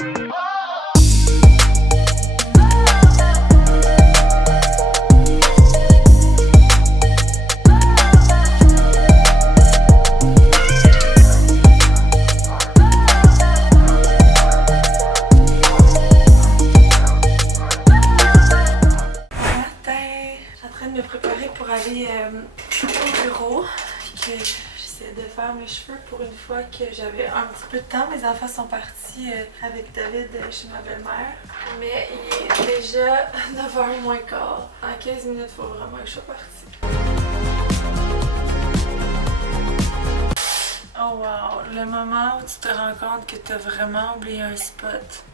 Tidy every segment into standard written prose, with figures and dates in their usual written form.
Au bureau, que j'essaie de faire mes cheveux pour une fois que j'avais un petit peu de temps. Mes enfants sont partis avec David chez ma belle-mère. Mais il est déjà 9h moins quart. En 15 minutes, il faut vraiment que je sois partie. Oh wow, le moment où tu te rends compte que tu as vraiment oublié un spot.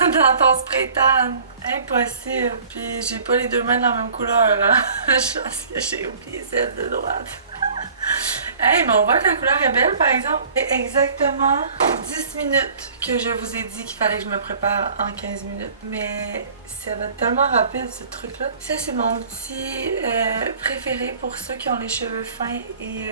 Dans ton spray tan. Impossible. Puis j'ai pas les deux mains de la même couleur, hein. Je pense que j'ai oublié celle de droite. Hey, mais on voit que la couleur est belle, par exemple. C'est exactement 10 minutes que je vous ai dit qu'il fallait que je me prépare en 15 minutes. Mais ça va être tellement rapide, ce truc-là. Ça, c'est mon petit préféré pour ceux qui ont les cheveux fins et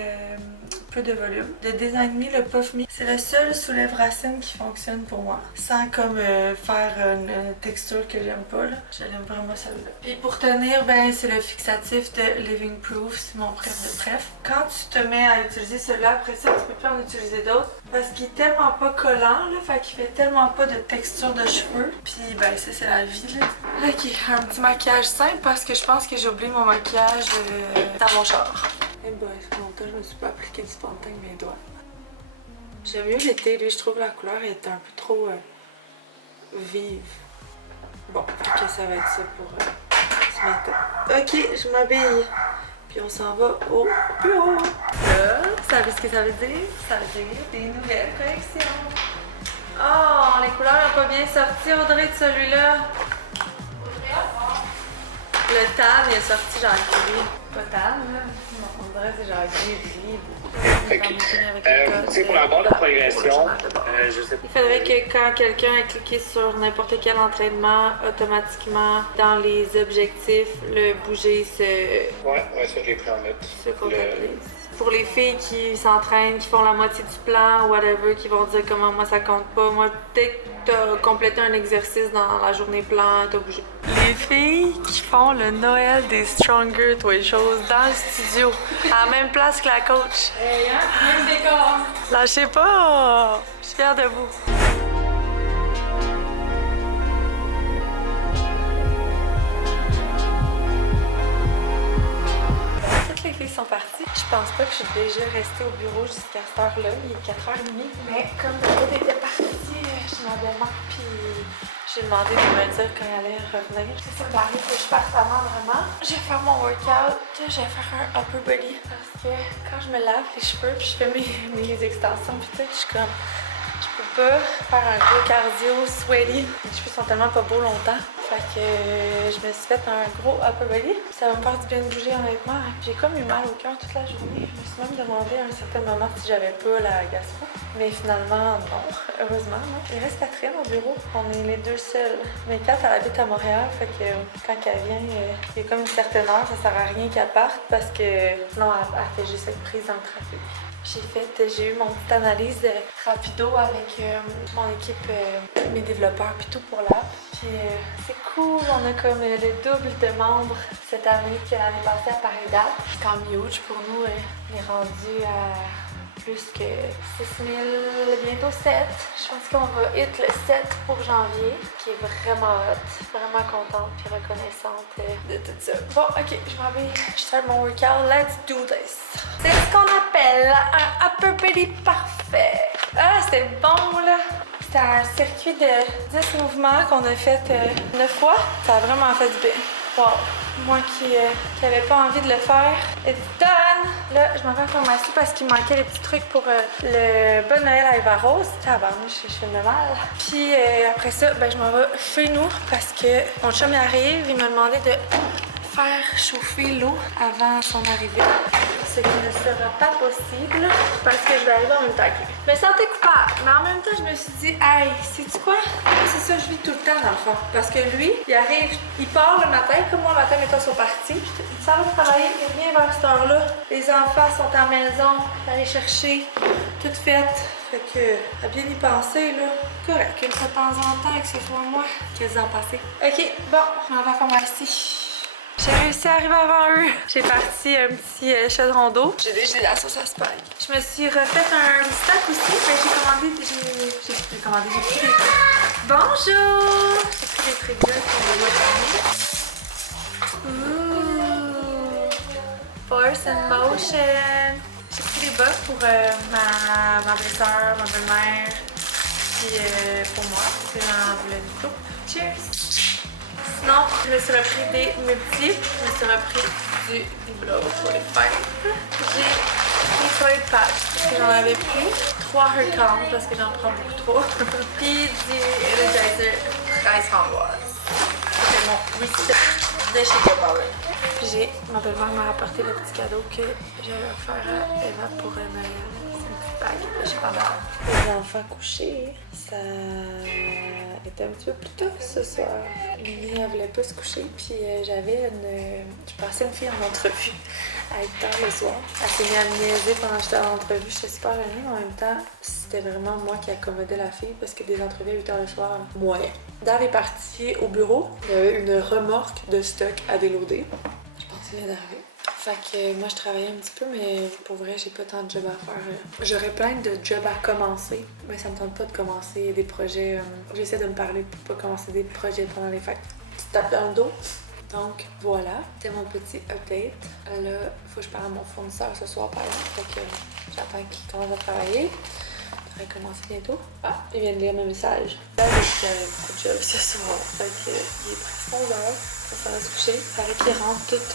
peu de volume. De Design Me, le Puff Me. C'est le seul soulève-racine qui fonctionne pour moi. Sans comme faire une texture que j'aime pas, là. J'aime vraiment celle-là. Puis pour tenir, ben c'est le fixatif de Living Proof. C'est mon préf de préf. Quand tu te mets à utiliser celui-là, après ça, tu peux plus en utiliser d'autres. Parce qu'il est tellement pas collant, là. Fait qu'il fait tellement pas de texture de cheveux. Puis ben ça, c'est la vie, là. Ok, un petit maquillage simple parce que je pense que j'ai oublié mon maquillage dans mon char. Eh ben, c'est longtemps je me suis pas appliqué du Pantene mes doigts. J'aime mieux l'été, lui, je trouve la couleur est un peu trop vive. Bon, ok, ça va être ça pour ce matin. Ok, je m'habille. Puis on s'en va au bureau. Là, vous savez ce que ça veut dire? Ça veut dire des nouvelles collections. Oh, les couleurs n'ont pas bien sorti, Audrey, de celui-là. Le tan, il est sorti genre gris. Pas tan, là. On dirait que c'est genre gris. Tu sais, pour la barre de progression, je sais pas. Il faudrait que quand quelqu'un a cliqué sur n'importe quel entraînement, automatiquement, dans les objectifs, le bouger Ouais, ça, je l'ai pris en note. se comptabilise. Pour les filles qui s'entraînent, qui font la moitié du plan, whatever, qui vont dire comment moi ça compte pas. Moi, dès que t'as complété un exercice dans la journée plan, t'as bougé. Les filles qui font le Noël des Stronger, toi les choses, dans le studio, à la même place que la coach. Hey, hein? Même décor. Lâchez pas! Je suis fière de vous. Les filles sont parties. Je pense pas que je suis déjà restée au bureau jusqu'à cette heure-là. Il est 4h30. Mais comme David était parti chez ma belle-mère, puis j'ai demandé de me dire quand elle allait revenir. C'est ça, il arrive que je parte avant vraiment. Je vais faire mon workout. Je vais faire un upper body. Parce que quand je me lave les cheveux, puis je fais mes extensions, puis tout, je suis comme... Je peux pas faire un gros cardio sweaty. Les cheveux sont tellement pas beaux longtemps. Fait que je me suis fait un gros upper body. Ça va me faire du bien de bouger honnêtement. J'ai comme eu mal au cœur toute la journée. Je me suis même demandé à un certain moment si j'avais pas la gastro. Mais finalement, non. Heureusement, non. Il reste Catherine au bureau. On est les deux seuls. Mais Kat, elle habite à Montréal. Fait que quand elle vient, il y a comme une certaine heure. Ça sert à rien qu'elle parte parce que sinon, elle fait juste être prise dans le trafic. J'ai eu mon petite analyse rapido avec mon équipe, mes développeurs puis tout pour l'app. Puis c'est cool, on a comme le double de membres cette année que l'année passée à pareille date. C'est quand même huge pour nous, on est rendu à plus que 6 000, bientôt 7. Je pense qu'on va hit le 7 pour janvier, qui est vraiment hot. Vraiment contente puis reconnaissante de tout ça. Bon, ok, je m'en vais. Je start mon workout. Let's do this. C'est ce qu'on appelle un upper body parfait. Ah, c'était bon, là. C'était un circuit de 10 mouvements qu'on a fait 9 fois. Ça a vraiment fait du bien. Wow. Moi qui n'avais pas envie de le faire, it's done! Là, je m'en vais à la pharmacie parce qu'il manquait les petits trucs pour le Bon Noël à Eva Rose. Tabarnouche, je fais de mal. Puis après ça, ben, je m'en vais chez nous parce que mon chum arrive. Il m'a demandé de faire chauffer l'eau avant son arrivée. Ce qui ne sera pas possible parce que je vais arriver en même temps que lui. Je me sentais coupable Ah, mais en même temps, je me suis dit, hey, sais-tu quoi? C'est ça que je vis tout le temps dans le fond. Parce que lui, il arrive, il part le matin, comme moi, le matin, mes temps sont partis. Il s'en va travailler, il revient vers cette heure-là. Les enfants sont à la maison, aller chercher, tout fait. Fait que, à bien y penser, là. Correct, une fois de temps en temps, que ce soit moi qui les en passer. Ok, bon, on va faire moi ici. J'ai réussi à arriver avant eux. J'ai parti un petit chaudron d'eau. J'ai déjà la sauce à spag. Je me suis refait un steak aussi. J'ai commandé, j'ai pris des trucs. Bonjour! J'ai pris des trucs là pour me Ouh! Force and motion. J'ai pris des bottes pour ma belle-sœur, ma belle-mère, puis pour moi. C'est j'en voulais une coupe. Cheers! Sinon, je me suis repris des multiples, je me suis repris du blow pour les fêtes. J'ai des toilet patch parce que j'en avais pris, 3 Hercon parce que j'en prends beaucoup trop, puis du Energizer 13 framboises. C'est mon reset de chez Gabard. Puis ma belle-mère m'a apporté le petit cadeau que j'allais offert à Eva pour Noël. Je suis pas mal. Les enfants couchés, ça était un petit peu plus tôt ce soir. Lily, elle voulait pas se coucher, puis je passais une fille en entrevue à être tard le soir. Elle s'est mise à me niaiser pendant que j'étais en entrevue. J'étais super gênée, mais en même temps, c'était vraiment moi qui accommodais la fille parce que des entrevues à 8 h le soir, moyen. Dave est parti au bureau. Il y avait une remorque de stock à déloader. Je pense qu'il vient d'arriver. Fait que moi je travaillais un petit peu, mais pour vrai j'ai pas tant de job à faire. J'aurais plein de jobs à commencer, mais ça me tente pas de commencer des projets. J'essaie de me parler pour pas commencer des projets pendant les fêtes. Petite tape dans le dos. Donc voilà, c'était mon petit update. Là, faut que je parle à mon fournisseur ce soir par exemple. Fait que j'attends qu'il commence à travailler. Ça va commencer bientôt. Ah, il vient de lire mon message. Là, j'ai beaucoup de job ce soir. Fait que il est presque 11 h. Ça va se coucher. Il fallait qu'il rentre toutes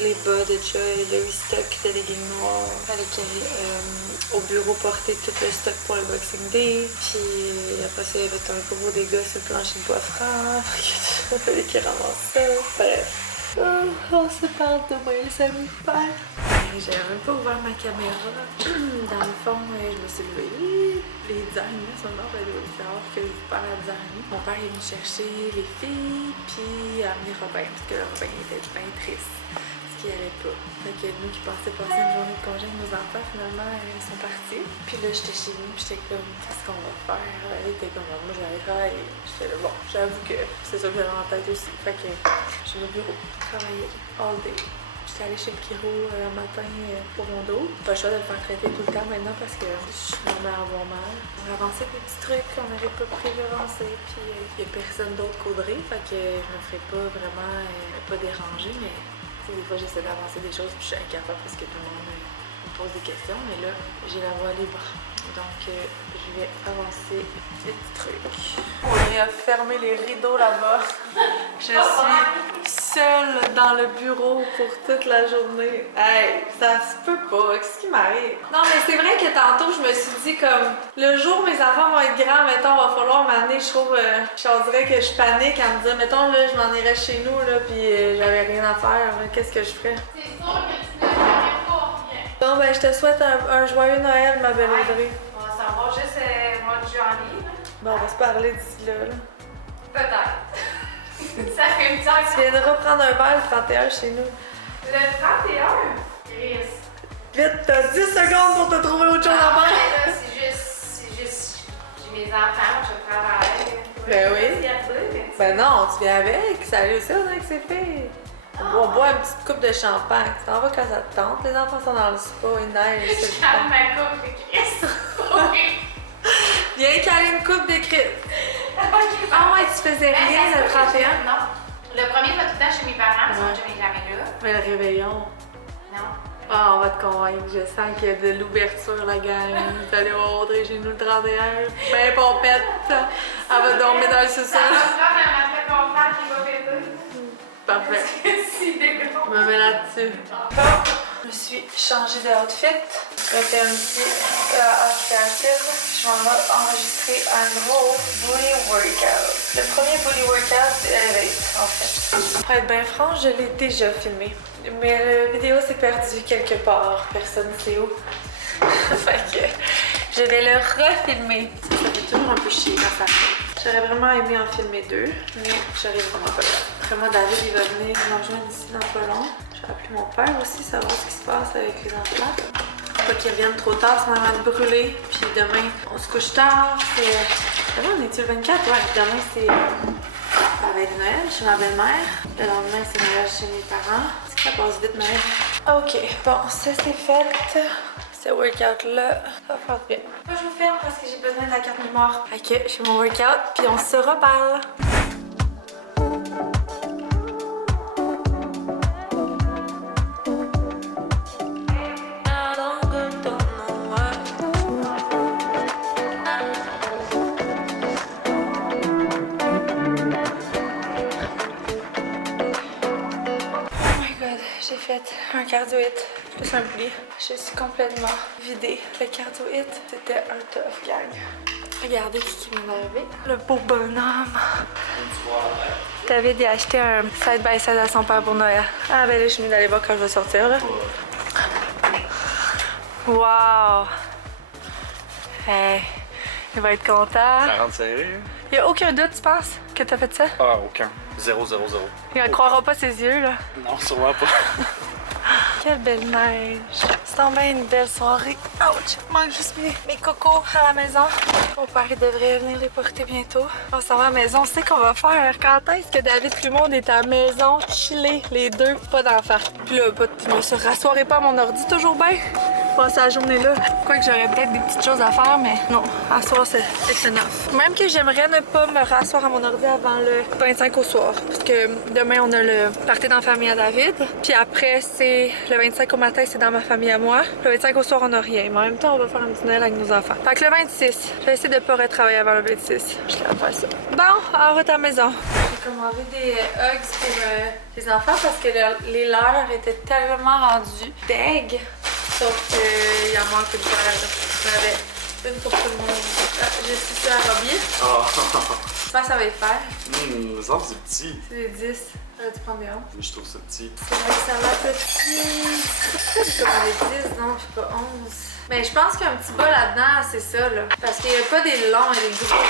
les bas de Joy, le restock de leggings noirs. Il fallait qu'il aille au bureau porter tout le stock pour le Boxing Day. Puis après ça, il y avait un gros dégât sur le plancher de bois franc. Il fallait qu'il ramasse ça. Bref. Oh, on se parle demain, ça me perd. J'avais même pas ouvert ma caméra. Dans le fond, je me suis levée. Les 10 h sont morts, c'est alors que je parle à 10 h. Mon père est venu chercher les filles, puis a amené Robin, parce que Robin était bien triste. Parce qu'il allait pas. Fait que nous qui pensions passer une journée de congé avec nos enfants, finalement, ils sont partis. Puis là, j'étais chez nous, puis j'étais comme, qu'est-ce qu'on va faire? Elle était comme, moi, je vais aller travailler. J'étais là, bon, j'avoue que c'est ça que j'avais en tête aussi. Fait que je suis au bureau, travailler all day. J'étais allée chez le chiro un matin pour mon dos. Pas le choix de le faire traiter tout le temps maintenant parce que je suis vraiment à avoir mal. On a avancé des petits trucs qu'on n'avait pas prévu d'avancer, puis il n'y a personne d'autre qu'Audrey, fait que je me ferais pas vraiment pas déranger, mais des fois j'essaie d'avancer des choses puis je suis incapable parce que tout le monde me pose des questions, mais là j'ai la voie libre. Donc je vais avancer des petits trucs. Audrey a fermé les rideaux là-bas. Je suis seule dans le bureau pour toute la journée. Hey, ça se peut pas. Qu'est-ce qui m'arrive? Non, mais c'est vrai que tantôt, je me suis dit comme le jour où mes enfants vont être grands, mettons, va falloir m'amener. Je trouve, on dirait que je panique à me dire, mettons, là, je m'en irais chez nous, là, puis j'avais rien à faire. Qu'est-ce que je ferais? C'est sûr que tu ne ferais pas rien. Bon, ben, je te souhaite un joyeux Noël, ma belle Audrey. On va savoir juste le mois de janvier. Bon, on va se parler d'ici là. Peut-être. Ça fait une temps. Tu viendras prendre un verre le 31 chez nous. Le 31? Chris. Vite, t'as 10 secondes pour te trouver autre chose à faire. Là, c'est juste. J'ai mes enfants, je travaille. Ben oui. Ben non, tu viens avec. Salut aussi, on a que c'est fait. On boit une petite coupe de champagne. Tu t'en vas quand ça te tente. Les enfants sont dans le spa, il neige. Je calme ma coupe de Chris. Viens caler une coupe de Chris. Ah ouais, tu faisais rien le 31? Non. Le premier, va tout le temps chez mes parents, sinon je n'ai jamais là. Mais le réveillon. Non. Ah, on va te convaincre. Je sens qu'il y a de l'ouverture, la gang. Vous allez voir Audrey chez nous le 31. Ben pompette. Elle va dormir dans le sous-sol. Ça va prendre un après ton frère qui va péter. Parfait. C'est dégueulasse. Je me mets là-dessus. Je me suis changée d'outfit. Avec un petit outfit active. Je m'en vais enregistrer un gros bully workout. Le premier bully workout, c'est Elevate, en fait. Pour être bien franc, je l'ai déjà filmé. Mais la vidéo s'est perdue quelque part. Personne ne sait où. Fait que Je vais le refilmer. Ça fait toujours un peu chier quand ça fait. J'aurais vraiment aimé en filmer 2, mais j'arrive vraiment pas là. Après moi, David, il va venir me rejoindre ici dans pas long. Je vais appeler mon père aussi, savoir ce qui se passe avec les enfants. Pas qu'ils reviennent trop tard, sinon on va te brûler. Puis demain, on se couche tard. Demain, on est-tu le 24? Ouais, demain, c'est la veille de Noël chez ma belle-mère. Le lendemain, c'est Noël chez mes parents. Est-ce que ça passe vite, Noël? Ok, bon, ça c'est fait. Ce workout-là, ça va faire bien. Moi, je vous filme parce que j'ai besoin de la carte mémoire. Ok, je fais mon workout, puis on se reparle. J'ai fait un cardio hit plus un pli. Je suis complètement vidée. Le cardio hit, c'était un tough gang. Regardez ce qui m'est arrivé. Le beau bonhomme. David a acheté un side-by-side à son père pour Noël. Ah ben là, je suis venue d'aller voir quand je vais sortir là. Wow! Hey, il va être content. Ça rentre serré. Il n'y a aucun doute, tu penses, que t'as fait ça? Ah, aucun. 0, 0, 0. Il ne croira pas ses yeux, là. Non, sûrement pas. Quelle belle neige. C'est tombé une belle soirée. Ouch! Il manque juste mes cocos à la maison. Mon père il devrait venir les porter bientôt. On s'en va à la maison. On sait qu'on va faire. Quand est-ce que David et on est à la maison, chiller, les deux, pas d'enfants? Puis là, je me suis rassoirée pas à mon ordi, toujours bien. Passer la journée là. Quoique j'aurais peut-être des petites choses à faire, mais non, à soir c'est enough. Même que j'aimerais ne pas me rasseoir à mon ordi avant le 25 au soir. Parce que demain on a le party dans la famille à David. Puis après c'est le 25 au matin, c'est dans ma famille à moi. Le 25 au soir on a rien. Mais en même temps on va faire un petit Noël avec nos enfants. Fait que le 26, je vais essayer de pas retravailler avant le 26. Je vais faire ça. Bon, en route à la maison. J'ai commandé des hugs pour les enfants parce que les leurs étaient tellement rendus deg. Sauf qu'il en manque une paire. J'en avais une pour tout le monde. Ah, j'ai su ça à Robbie. Oh. Je pense que ça va les faire. Ça c'est petit. C'est des 10. J'aurais dû prendre des 11. Mais je trouve ça petit. C'est vrai que ça va petit. Pourquoi j'ai commandé 10? Non, je sais pas 11. Mais je pense qu'un petit bas là-dedans, c'est ça, là. Parce qu'il n'y a pas des longs et des gros.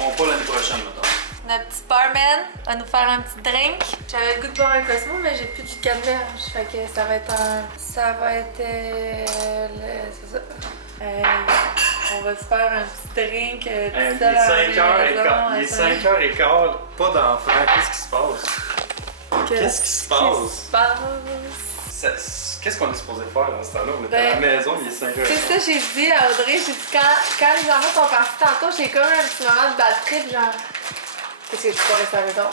On va pas l'année prochaine, maintenant. Notre petit barman va nous faire un petit drink. J'avais le goût de boire un Cosmo, mais j'ai plus de jus de canneberge. Fait que ça va être un... Ça va être... c'est ça. On va se faire un petit drink. Il est 5h15. Il est 5h15. Pas d'enfant. Qu'est-ce qui se passe? Qu'est-ce qui se passe? Qu'est-ce qu'on est supposé faire dans ce temps-là? On est à la maison, il est 5h15. C'est ça, j'ai dit à Audrey. J'ai dit quand les enfants sont partis tantôt, j'ai comme un petit moment de bad trip, genre... Qu'est-ce que je peux rester à la maison?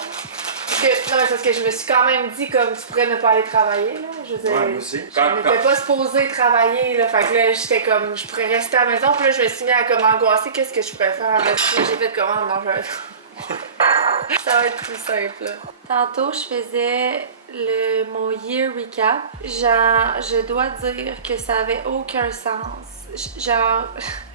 Non, mais parce que je me suis quand même dit comme tu pourrais ne pas aller travailler, là. Je veux dire, ouais, moi aussi. Je n'étais pas supposée travailler, là. Fait que là, j'étais comme, je pourrais rester à la maison. Puis là, je me suis mis à comme angoisser. Qu'est-ce que je pourrais faire? J'ai fait comment? Non, ça va être plus simple, là. Tantôt, je faisais mon year recap. Genre, je dois dire que ça avait aucun sens. Genre...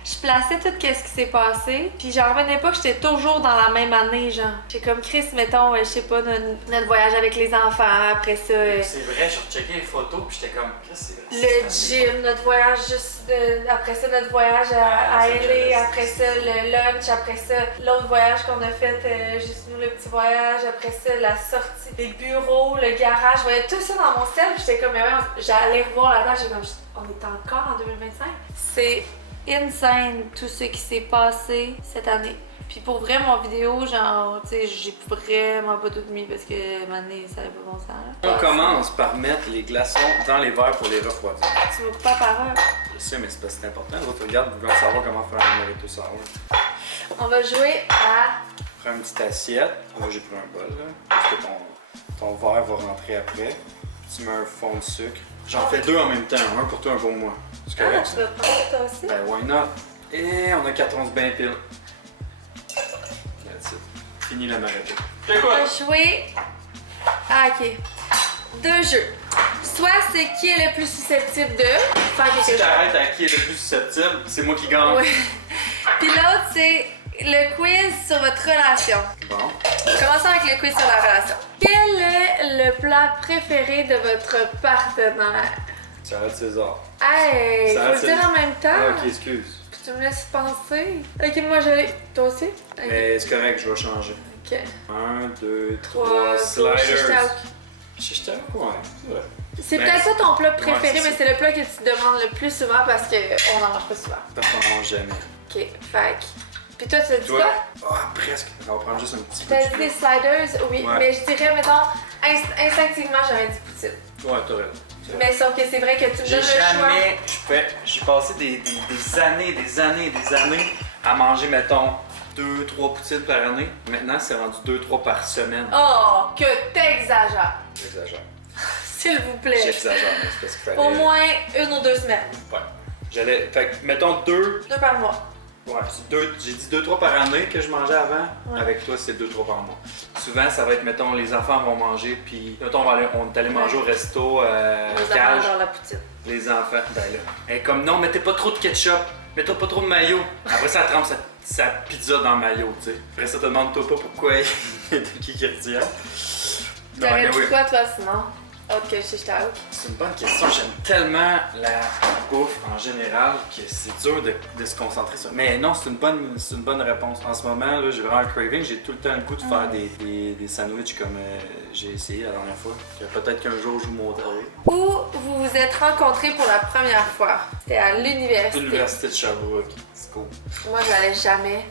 Je plaçais tout ce qui s'est passé, puis j'en revenais pas que j'étais toujours dans la même année, genre. J'ai comme Chris, mettons, je sais pas, notre voyage avec les enfants, après ça... C'est vrai, je recheckais les photos, puis j'étais comme, Chris, c'est vrai. Le gym, notre voyage juste... après ça, notre voyage à LA, après ça, le lunch, après ça, l'autre voyage qu'on a fait, juste nous, le petit voyage, après ça, la sortie, les bureaux, le garage, je voyais tout ça dans mon sel, puis j'étais comme, mais ouais, j'allais revoir là-dedans, j'étais comme, on est encore en 2025? C'est... insane tout ce qui s'est passé cette année. Puis pour vrai, mon vidéo, genre, tu sais, j'ai vraiment pas tout mis parce que maintenant, ça avait pas bon sens. On commence par mettre les glaçons dans les verres pour les refroidir. Tu me coupes pas par heure. Je sais, mais c'est pas si important. L'autre, regarde, vous voulez savoir comment faire un Marito Sour. On va jouer à... Prends une petite assiette. Moi, j'ai pris un bol, là. Parce que ton verre va rentrer après. Puis tu mets un fond de sucre. J'en fais deux en même temps. Un pour toi, un pour moi. C'est correct? Tu vas prendre toi aussi? Ben, why not? Et on a 4 onces bien pile. That's it. Fini la marathon. On va jouer... Ah, ok. 2 jeux. Soit c'est qui est le plus susceptible de faire quelque Si chose. t'arrêtes à qui est le plus susceptible, c'est moi qui gagne. Oui. Puis l'autre, c'est le quiz sur votre relation. Bon. Commençons avec le quiz sur la relation. Quel est le plat préféré de votre partenaire? Ça arrête César. Hey, Ça faut le dire en même temps. Ah, ok, excuse. Tu me laisses penser. Ok, moi j'allais. Toi aussi? Okay. Mais c'est correct, je vais changer. Ok. 1, 2, 3 sliders. Shish taouk, ouais, c'est vrai. C'est peut-être pas ton plat préféré, ouais, mais c'est le plat que tu demandes le plus souvent parce qu'on n'en mange pas souvent. Parce qu'on mange jamais. Ok, fac. Puis toi, tu as dit quoi? Ah, presque. On va prendre juste un petit peu. T'as dit des sliders, oui. Ouais. Mais je dirais, mettons, instinctivement, j'avais dit poutine. Ouais, t'as raison. Mais sauf que c'est vrai que tu me donnes le choix. J'ai passé des années à manger, mettons, 2-3 poutines par année. Maintenant, c'est rendu 2-3 par semaine. Oh, que t'exagères. J'exagère. S'il vous plaît. J'exagère, mais c'est parce qu'il fallait... Au moins 1 ou 2 semaines. Ouais. J'allais... Fait que, mettons 2... 2 par mois. Ouais, j'ai dit 2-3 par année que je mangeais avant. Ouais. Avec toi, c'est 2-3 par mois. Souvent, ça va être, mettons, les enfants vont manger, puis mettons, on est allé manger au resto, cage. Dans la poutine. Les enfants, ben là. Hey, comme non, mettez pas trop de ketchup, mettez pas trop de mayo. Après ça, elle trempe sa pizza dans le mayo, tu sais. Après ça, te demande-toi pas pourquoi il y a qui retient. T'aurais dit quoi, toi, sinon? Autre que shish taouk? C'est une bonne question. J'aime tellement la bouffe en général que c'est dur de se concentrer sur. Mais non, c'est une bonne réponse. En ce moment, là, j'ai vraiment un craving. J'ai tout le temps le goût de faire des sandwichs comme j'ai essayé la dernière fois. Peut-être qu'un jour, je vous montrerai. Où vous vous êtes rencontrés pour la première fois? C'était à l'université. L'université de Sherbrooke. C'est cool. Moi, j'allais jamais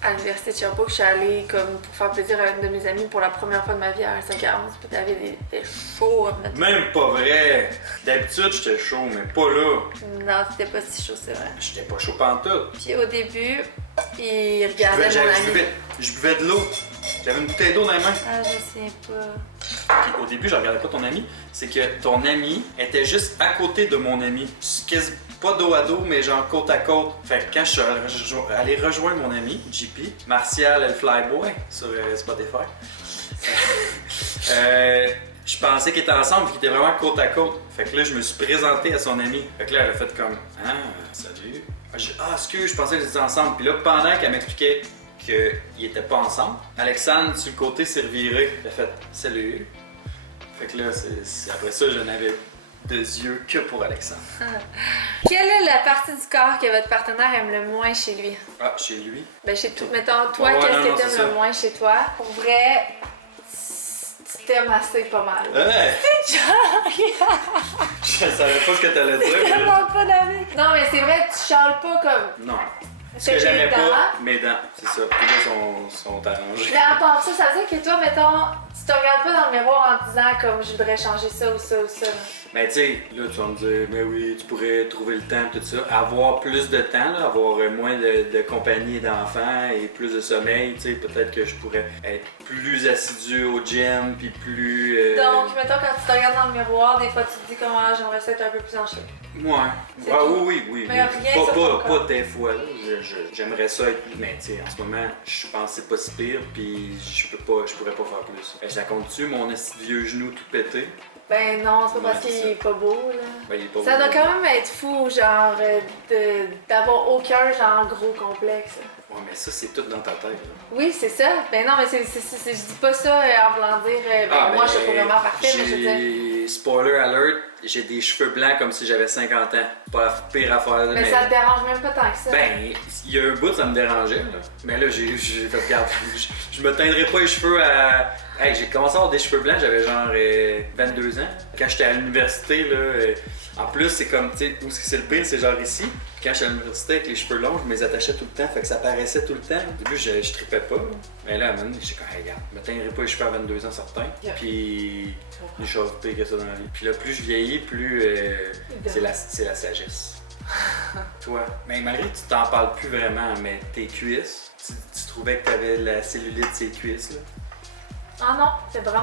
à l'université de Sherbrooke. Je suis allée comme pour faire plaisir à une de mes amies pour la première fois de ma vie à un 5 à 11. Puis t'avais des shows. Même pas vrai! D'habitude, j'étais chaud, mais pas là. Non, c'était pas si chaud, c'est vrai. J'étais pas chaud pantoute. Puis au début, il regardait mon ami. Je buvais de l'eau. J'avais une bouteille d'eau dans les mains. Ah, je sais pas. Puis, au début, je regardais pas ton ami. C'est que ton ami était juste à côté de mon ami. Pas dos à dos, mais genre côte à côte. Fait que quand je suis allé rejoindre mon ami, JP, Martial El Flyboy, sur Spotify, je pensais qu'ils étaient ensemble, qu'ils étaient vraiment côte à côte. Fait que là, je me suis présenté à son ami. Fait que là, elle a fait comme « Ah, salut. » Excuse, je pensais qu'ils étaient ensemble. Puis là, pendant qu'elle m'expliquait qu'ils étaient pas ensemble, Alexandre, sur le côté, s'est reviré. Il a fait « Salut. » Fait que là, après ça, je n'avais de yeux que pour Alexandre. Quelle est la partie du corps que votre partenaire aime le moins chez lui? Ah, chez lui? Ben chez tout. Mettons, toi, Ouais, qu'est-ce non, que t'aimes le moins chez toi? Pour vrai, tu t'aimes assez pas mal. Hey! Je savais pas ce que t'allais dire. Je demande pas d'avis. Non, mais c'est vrai, tu chiales pas comme. Non. Ce que j'aimais pas, mes dents, c'est ça. Puis là, sont arrangées. Mais à part ça, ça veut dire que toi, mettons, tu te regardes pas dans le miroir en disant comme je voudrais changer ça ou ça ou ça. Ben, tu sais, là, tu vas me dire, mais oui, tu pourrais trouver le temps, tout ça. Avoir plus de temps, là, avoir moins de compagnie d'enfants et plus de sommeil, tu sais, peut-être que je pourrais être plus assidu au gym, puis plus. Donc, mettons, quand tu te regardes dans le miroir, des fois, tu te dis comment j'aimerais ça être un peu plus en shape. Ouais. Oui. Mais rien sur ton corps. Pas des fois, là. J'aimerais ça être plus. Mais, tu sais, en ce moment, je pense que c'est pas si pire, puis je pourrais pas faire plus. Ben, ça compte-tu, mon vieux genou tout pété? Ben non, c'est pas parce qu'il est pas beau, là. Ben, il est pas ça beau. doit quand même être fou, genre, d'avoir aucun, genre, gros complexe. Ouais, mais ça, c'est tout dans ta tête, là. Oui, c'est ça. Ben non, mais je dis pas ça en voulant dire, moi, je suis pas vraiment parfaite, mais je veux dire... Spoiler alert, j'ai des cheveux blancs comme si j'avais 50 ans. Pas la pire affaire, mais ça te dérange même pas tant que ça. Ben, il y a un bout, ça me dérangeait, là. Mais là, j'ai fait, regarde, je me teindrais pas les cheveux à... Hey, j'ai commencé à avoir des cheveux blancs, j'avais genre 22 ans. Quand j'étais à l'université, là, en plus, c'est comme, tu sais, où c'est le pire, c'est genre ici. Quand j'étais à l'université avec les cheveux longs, je me les attachais tout le temps, fait que ça paraissait tout le temps. Au début, je tripais pas, là. Mais là, à un moment donné, j'étais comme, hey, regarde, je me teindrais pas les cheveux à 22 ans, certain. Yeah. Puis, les choses pires que ça dans la vie. Puis là, plus je vieillis, plus c'est la sagesse. Toi, mais malgré que tu t'en parles plus vraiment, mais tes cuisses, tu trouvais que t'avais la cellulite de ces cuisses, là? Ah non, c'est drôle,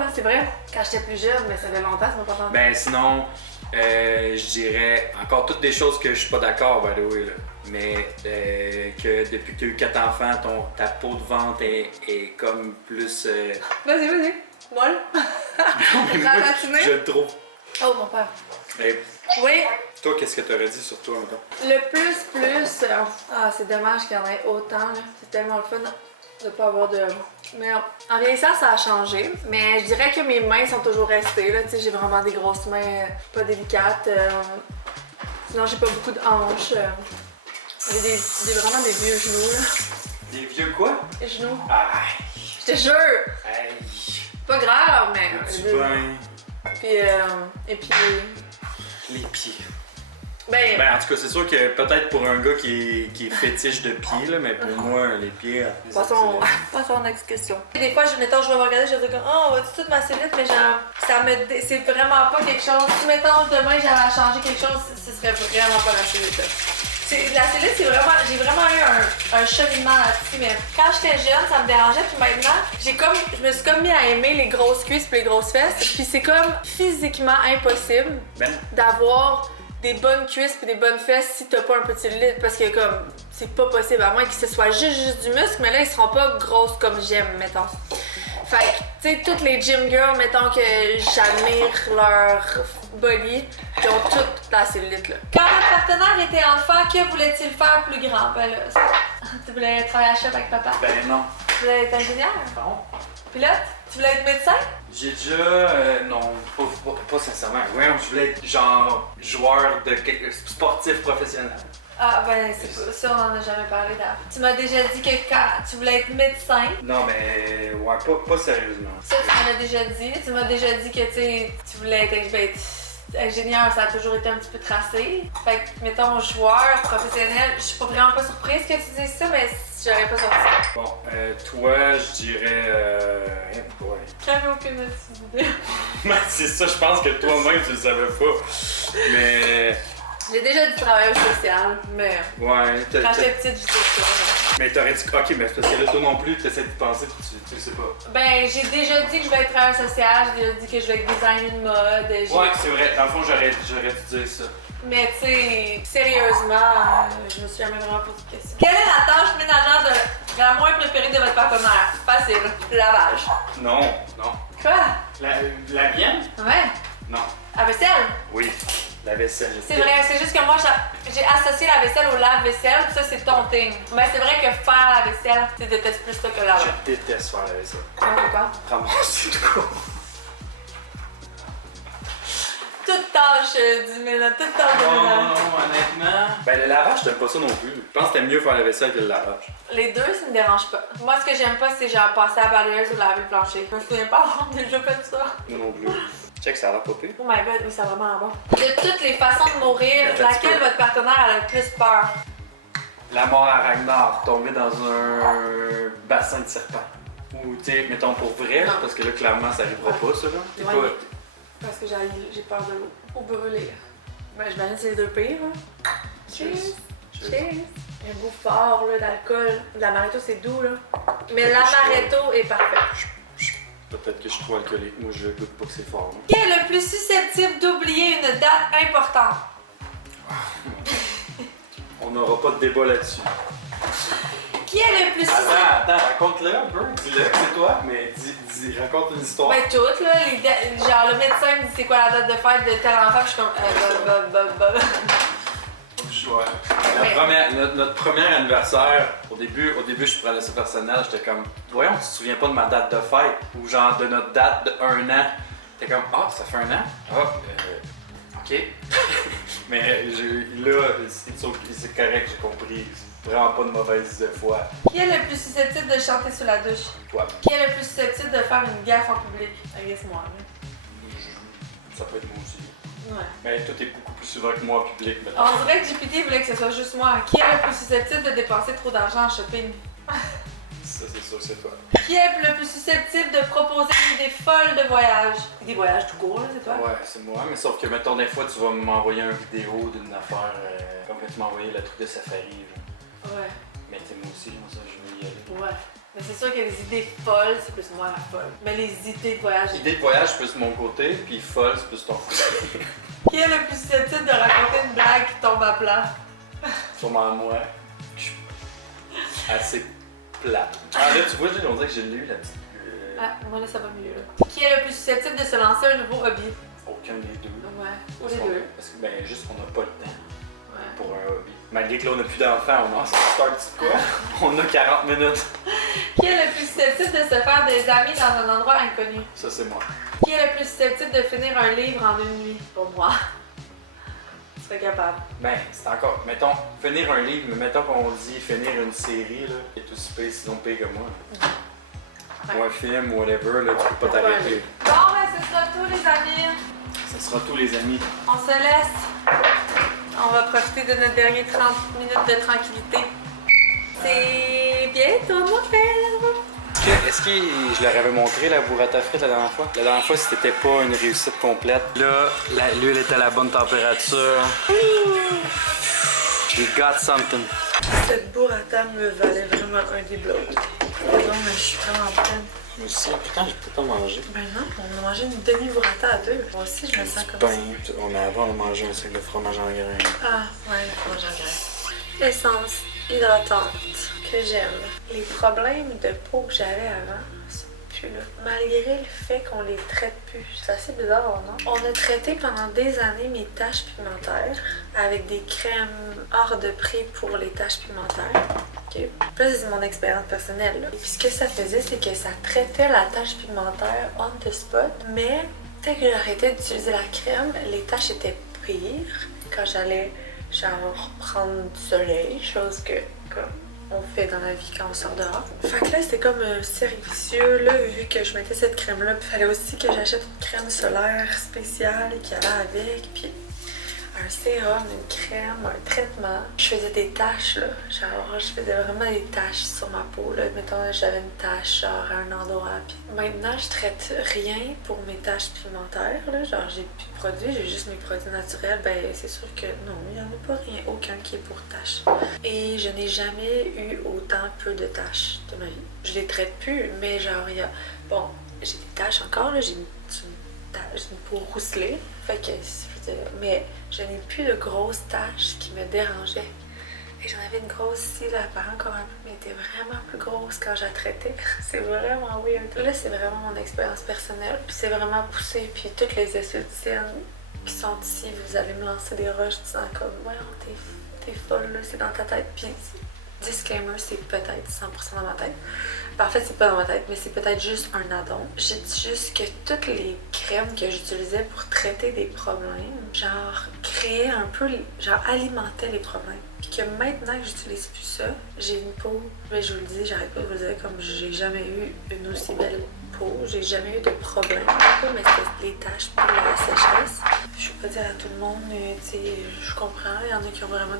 hein, c'est vrai. Quand j'étais plus jeune, mais ça fait longtemps, ça m'a pas entendu. Ben sinon, je dirais encore toutes des choses que je suis pas d'accord, by the way, là. Mais que depuis que tu as eu 4 enfants, ta peau de ventre est comme plus... Vas-y, molle. Je le trouve. Oh mon père. Et oui. Toi, qu'est-ce que tu aurais dit sur toi, maintenant? Le plus... c'est dommage qu'il y en ait autant, là. C'est tellement le fun de pas avoir de... Mais en vieillissant, ça a changé. Mais je dirais que mes mains sont toujours restées, là. Tu sais, j'ai vraiment des grosses mains pas délicates. Sinon, j'ai pas beaucoup de hanches. J'ai vraiment des vieux genoux, là. Des vieux quoi? Des genoux. Aïe! Je te jure! Aïe! Pas grave, mais. Tu bain. Puis, et puis. Les pieds. Ben, en tout cas, c'est sûr que peut-être pour un gars qui est fétiche de pieds, là, mais pour moi, les pieds. passons à la next question. Des fois, mettons, je vais me regarder, je vais dire, oh, vois-tu toute ma cellulite, mais genre, c'est vraiment pas quelque chose. Si, mettons, demain, j'avais à changer quelque chose, ce serait vraiment pas la cellulite, là. La cellulite, c'est vraiment. J'ai vraiment eu un cheminement là-dessus, mais quand j'étais jeune, ça me dérangeait, puis maintenant, je me suis comme mis à aimer les grosses cuisses puis les grosses fesses, puis c'est comme physiquement impossible d'avoir des bonnes cuisses puis des bonnes fesses si t'as pas un peu de cellulite, parce que comme c'est pas possible, à moins que ce soit juste du muscle, mais là ils seront pas grosses comme j'aime, mettons. Fait que, tu sais, toutes les gym girls, mettons que j'admire leur body, qui ont toute la cellulite là. Quand votre partenaire était enfant, que voulait-il faire plus grand? Ben là, tu voulais travailler à chef avec papa? Ben non. Tu voulais être ingénieur? Non. Pilote? Tu voulais être médecin? J'ai déjà. Non, pas sincèrement. Ouais, je voulais être genre joueur de sportif professionnel. Ah ben ça on en a jamais parlé d'avant. Tu m'as déjà dit que quand tu voulais être médecin. Non mais ouais, pas sérieusement. Ça tu m'en as déjà dit. Tu m'as déjà dit que tu voulais être ingénieur, ça a toujours été un petit peu tracé. Fait que mettons joueur professionnel, je suis vraiment pas surprise que tu dises ça, mais j'aurais pas sorti. Bon, toi je dirais ouais. J'avais aucune idée. C'est ça, je pense que toi-même tu le savais pas. Mais. J'ai déjà dit travailleur social, mais. Ouais, quand j'étais petite, je disais ça. Mais t'aurais dit. Ok, mais c'est parce que là, toi non plus, t'essaies de penser que tu le sais pas. Ben, j'ai déjà dit que je vais être travailleur social, j'ai déjà dit que je vais être designer de mode. Ouais, c'est vrai. Dans le fond, j'aurais dû dire ça. Mais tu sais, sérieusement, je me suis jamais vraiment posé de question. Quelle est la tâche ménagère la moins préférée de votre partenaire? Facile. Le lavage. Non. Quoi? La mienne? Ouais. Non. La vaisselle? Oui. La vaisselle. C'est vrai, c'est juste que moi, j'ai associé la vaisselle au lave-vaisselle, ça c'est ton thing. Mais c'est vrai que faire la vaisselle, tu détestes plus ça que le lavage. Je déteste faire la vaisselle. Pourquoi? Ramasser tout court. Toute tâche du ménage, toute tâche de ménage. Non, honnêtement. Ben, le lavage, j'aime pas ça non plus. Je pense que c'était mieux faire la vaisselle que le lavage. Les deux, ça me dérange pas. Moi, ce que j'aime pas, c'est genre passer à la balayeuse ou laver le plancher. Je me souviens pas avoir déjà fait ça. Moi non plus. Check, ça a l'air pas pire. Oh my god, oui, c'est vraiment bon. De toutes les façons de mourir, laquelle votre partenaire a le plus peur? La mort à Ragnar, tomber dans un bassin de serpent. Ou, tu sais, mettons pour vrai, parce que là, clairement, ça arrivera pas, ça, là. T'es Ouais, pas. parce que j'ai peur de l'eau. Ou brûler. Ben, j'imagine que c'est les deux pires, hein. Cheers! Cheers! Un goût fort, là, d'alcool. L'amaretto, c'est doux, là. Mais l'amaretto est parfait. Peut-être que je suis trop alcoolique. Moi, je goûte pas que c'est fort. Qui est le plus susceptible d'oublier une date importante? On n'aura pas de débat là-dessus. Qui est le plus susceptible? Attends, raconte-le un peu. Dis-le, c'est toi, mais raconte une histoire. Ben, toutes, là. Genre, le médecin me dit c'est quoi la date de fête de tel enfant, je suis comme. Ouais. Notre premier anniversaire, au début, je prenais ça personnel, j'étais comme, voyons, tu te souviens pas de ma date de fête? Ou genre de notre date de 1 an. T'es comme, ah, ça fait 1 an? Ah, ok. Mais là, c'est correct, j'ai compris. C'est vraiment pas de mauvaise foi. Qui est le plus susceptible de chanter sous la douche? Quoi? Qui est le plus susceptible de faire une gaffe en public? Moi. Ça peut être moi aussi. Ouais. Mais toi, t'es beaucoup plus souvent que moi en public maintenant. On dirait que GPT voulait que ce soit juste moi. Qui est le plus susceptible de dépenser trop d'argent en shopping? Ça, c'est sûr, c'est toi. Qui est le plus susceptible de proposer une idée folle de voyage? Des voyages tout court, là, c'est toi? Ouais, c'est moi, mais sauf que, mettons, des fois, tu vas m'envoyer une vidéo d'une affaire, comme quand tu m'as envoyé le truc de safari. Là. Ouais. Mais t'es moi aussi, moi, ça, je veux y aller. Ouais. Mais c'est sûr que les idées folles, c'est plus moi la folle. Mais les idées de voyage. Idée de voyage, c'est plus mon côté, puis folle, c'est plus ton côté. Qui est le plus susceptible de raconter une blague qui tombe à plat? Sûrement moi. Je suis assez plat. Ah là, tu vois, on dirait que j'ai lu la petite. Ah, moi là, ça va mieux. Là. Qui est le plus susceptible de se lancer un nouveau hobby? Aucun des deux. Ouais, ou Parce les qu'on- deux. Parce que, ben, juste qu'on n'a pas le temps Ouais. pour un hobby. Malgré que là, on n'a plus d'enfants, on en start quoi? On a 40 minutes. Qui est le plus susceptible de se faire des amis dans un endroit inconnu? Ça, c'est moi. Qui est le plus susceptible de finir un livre en une nuit? Pour moi. Tu serais capable. Ben, c'est encore. Mettons, finir un livre, mais mettons qu'on dit finir une série, là, et tout pire, sinon pire que moi. Ouais. Ou un film, ou whatever, là, tu peux pas t'arrêter. Bon, ben, ce sera tout, les amis. Ce sera tout, les amis. On se laisse. On va profiter de notre dernier 30 minutes de tranquillité. C'est bientôt Noël. Est-ce que je leur avais montré la burrata frite la dernière fois? La dernière fois, c'était pas une réussite complète. Là, l'huile est à la bonne température. We got something. Cette burrata me valait vraiment un des blocs. Pardon, mais je suis vraiment en peine. Moi aussi, putain, j'ai peut-être pas mangé. Ben non, on a mangé une demi-burrata à deux. Moi aussi, je me sens comme ça. On a avant, on a mangé un sac de fromage en grains. Ah, ouais, le fromage en grains. Essence hydratante que j'aime. Les problèmes de peau que j'avais avant sont plus là. Malgré le fait qu'on les traite plus. C'est assez bizarre, non? On a traité pendant des années mes taches pigmentaires avec des crèmes hors de prix pour les taches pigmentaires. Okay. Ça, c'est mon expérience personnelle. Là. Et puis ce que ça faisait, c'est que ça traitait la tache pigmentaire on the spot, mais dès que j'ai arrêté d'utiliser la crème, les taches étaient pires quand j'allais genre prendre du soleil, chose que comme on fait dans la vie quand on sort dehors. Fait que là, c'était comme un cercle vicieux, là, vu que je mettais cette crème-là. Puis il fallait aussi que j'achète une crème solaire spéciale qui allait avec, puis un sérum, une crème, un traitement. Je faisais des taches, là. Genre, je faisais vraiment des taches sur ma peau, là. Mettons, j'avais une tache, genre, à un endroit. Puis maintenant, je traite rien pour mes taches pigmentaires, là. Genre, j'ai plus de produits, j'ai juste mes produits naturels. Ben, c'est sûr que non, il n'y en a pas rien, aucun qui est pour taches. Et je n'ai jamais eu autant peu de taches de ma vie. Je les traite plus, mais genre, il y a... Bon, j'ai des taches encore, là. J'ai une peau rousselée. Fait que... Mais je n'ai plus de grosses taches qui me dérangeaient. Et j'en avais une grosse ici, là, apparemment encore un peu, mais elle était vraiment plus grosse quand je la traitais. C'est vraiment weird. Là, c'est vraiment mon expérience personnelle. Puis c'est vraiment poussé. Puis toutes les esthéticiennes qui sont ici, vous allez me lancer des roches disant comme « Ouais, t'es folle, là, c'est dans ta tête. » Puis disclaimer, c'est peut-être 100% dans ma tête. Ben, en fait, c'est pas dans ma tête, mais c'est peut-être juste un addon. J'ai dit juste que toutes les crèmes que j'utilisais pour traiter des problèmes, genre, créaient un peu, genre, alimentaient les problèmes. Puis que maintenant que j'utilise plus ça, j'ai une peau, mais je vous le dis, j'arrête pas de vous le dire, comme j'ai jamais eu une aussi belle peau, j'ai jamais eu de problème. Mais c'était les taches pour la sécheresse. Je peux pas dire à tout le monde, tu sais, je comprends, il y en a qui ont vraiment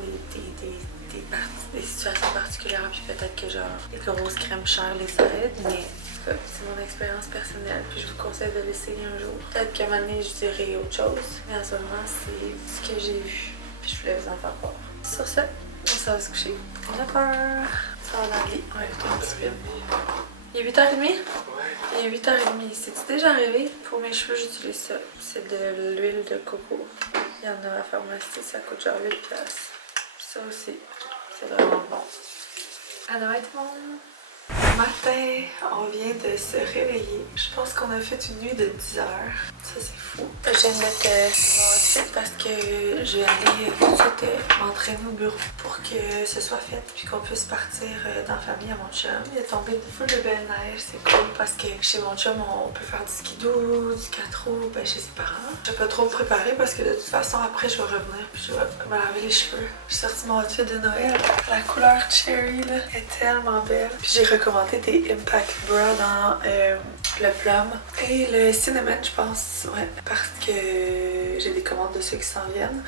des situations particulières, puis peut-être que genre les grosses crèmes chères les aident, mais c'est mon expérience personnelle, puis je vous conseille de l'essayer un jour. Peut-être qu'à un moment donné, je dirai autre chose, mais en ce moment, c'est ce que j'ai vu, puis je voulais vous en faire part. Sur ce, on s'en va se coucher. On a peur. Ça va dans le lit. On va écouter un petit film. Il est 8h30? Ouais. Il est 8h30. C'est-tu déjà arrivé? Pour mes cheveux, j'utilise ça. C'est de l'huile de coco. Il y en a à la pharmacie, ça coûte genre 8$. Ça aussi, c'est vraiment bon. À demain tout le monde! Matin, on vient de se réveiller. Je pense qu'on a fait une nuit de 10 heures. Ça, c'est fou. Je viens de mettre mon outfit parce que je vais aller tout de suite m'entraîner au bureau pour que ce soit fait puis qu'on puisse partir dans la famille à mon chum. Il est tombé une foule de belle neige. C'est cool parce que chez mon chum, on peut faire du skidoo, du 4 roues, ben chez ses parents. Je vais pas trop me préparer parce que de toute façon, après, je vais revenir puis je vais me laver les cheveux. J'ai sorti mon outfit de Noël. La couleur cherry là, est tellement belle. Puis j'ai recommandé des Impact Bra dans le plum et le cinnamon, je pense, ouais, parce que j'ai des commandes de ceux qui s'en viennent.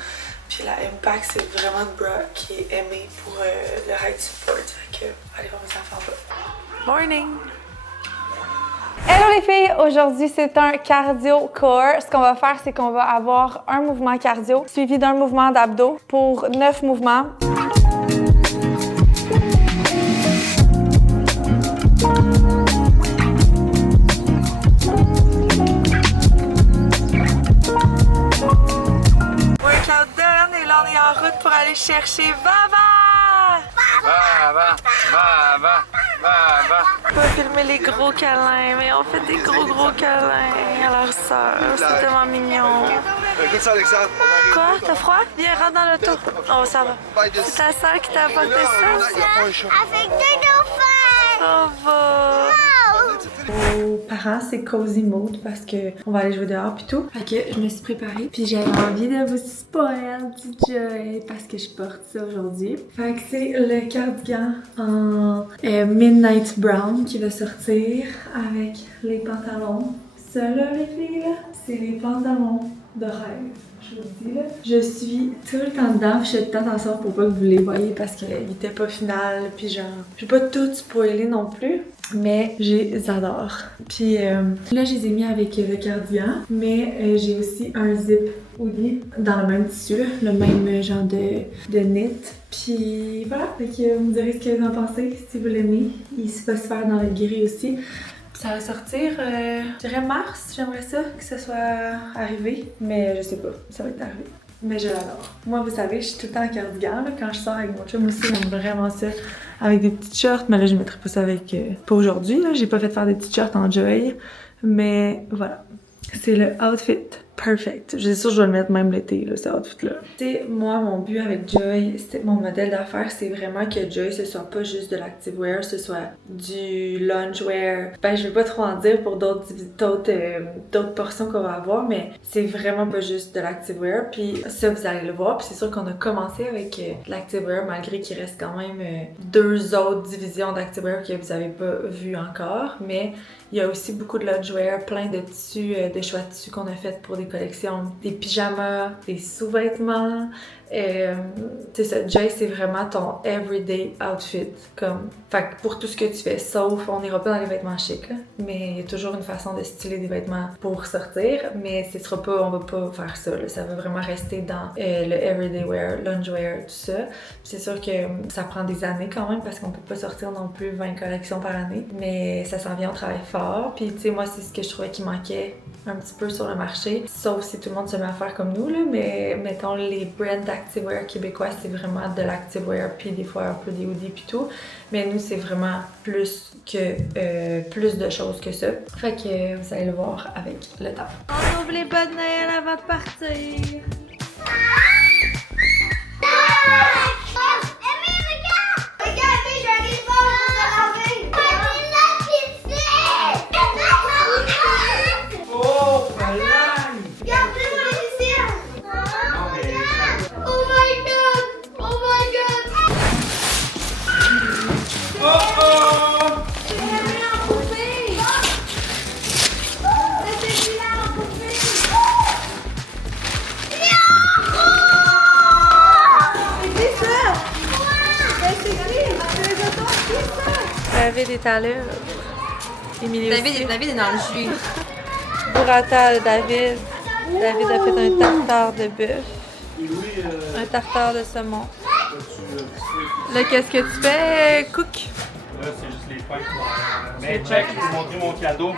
Puis la Impact, c'est vraiment une bra qui est aimée pour le height support. Fait que, allez voir mes enfants là. Morning! Hello les filles! Aujourd'hui, c'est un cardio core. Ce qu'on va faire, c'est qu'on va avoir un mouvement cardio suivi d'un mouvement d'abdos pour 9 mouvements. Workout done et là on est en route pour aller chercher Baba! On va filmer les gros câlins, mais on fait des gros câlins à leur sœur. C'est tellement mignon. Écoute ça, Alexandre. Quoi? T'as froid? Viens, rentre dans l'auto. Oh, ça va. C'est ta sœur qui t'a apporté ça? Avec deux dauphins. Oh, va. Au parents, c'est cozy mode parce que on va aller jouer dehors pis tout. Fait que je me suis préparée puis j'avais envie de vous spoil du Joy parce que je porte ça aujourd'hui. Fait que c'est le cardigan en Midnight Brown qui va sortir avec les pantalons. Ça là les filles là, c'est les pantalons de rêve. Je vous dis là, je suis tout le temps dedans, je fais tout le temps attention pour pas que vous les voyez parce qu'il était pas final, puis genre, je vais pas tout spoiler non plus, mais je les adore. Puis là, je les ai mis avec le cardigan, mais j'ai aussi un zip hoodie dans le même tissu, le même genre de knit. Puis voilà, fait que vous me direz ce que vous en pensez, si vous l'aimez. Il va se faire dans le gris aussi. Ça va sortir, je dirais mars, j'aimerais ça que ça soit arrivé, mais je sais pas, ça va être arrivé. Mais je l'adore. Moi, vous savez, je suis tout le temps en cardigan, là, quand je sors avec mon chum aussi, j'aime vraiment ça, avec des petites shorts, mais là, je mettrai pas ça avec, pas aujourd'hui, là, j'ai pas fait faire des petites shorts en Joy, mais voilà, c'est le outfit perfect. Je suis sûre que je vais le mettre même l'été, là, ce outfit-là. C'est moi, mon but avec Joy, mon modèle d'affaires, c'est vraiment que Joy, ce soit pas juste de l'activewear, ce soit du loungewear. Ben, je vais pas trop en dire pour d'autres portions qu'on va avoir, mais c'est vraiment pas juste de l'activewear. Puis ça, vous allez le voir. Puis c'est sûr qu'on a commencé avec l'activewear, malgré qu'il reste quand même 2 autres divisions d'activewear que vous avez pas vues encore. Mais il y a aussi beaucoup de loungewear, plein de tissus, de choix de tissus qu'on a fait pour des collections, des pyjamas, des sous-vêtements. C'est ça, Joy, c'est vraiment ton everyday outfit. Comme, fait que pour tout ce que tu fais, sauf, on n'ira pas dans les vêtements chics, là, mais il y a toujours une façon de styler des vêtements pour sortir, mais ce sera pas, on va pas faire ça, là, ça va vraiment rester dans le everyday wear, loungewear, tout ça. C'est sûr que ça prend des années quand même parce qu'on peut pas sortir non plus 20 collections par année, mais ça s'en vient, on travaille fort. Puis tu sais, moi, c'est ce que je trouvais qui manquait un petit peu sur le marché, sauf si tout le monde se met à faire comme nous, là, mais mettons les brands d'activewear québécois, c'est vraiment de l'activewear, puis des fois un peu des hoodies puis tout, mais nous, c'est vraiment plus de choses que ça. Fait que vous allez le voir avec le temps. On ouvre les bonnes Noël avant de partir! David est à l'heure. Émilie aussi. David est dans le jus. Burrata de David. David a fait un tartare de bœuf. Un tartare de saumon. Là, qu'est-ce que tu fais, Cook? Là, c'est juste les fêtes. Mais check, je vais vous montrer mon cadeau.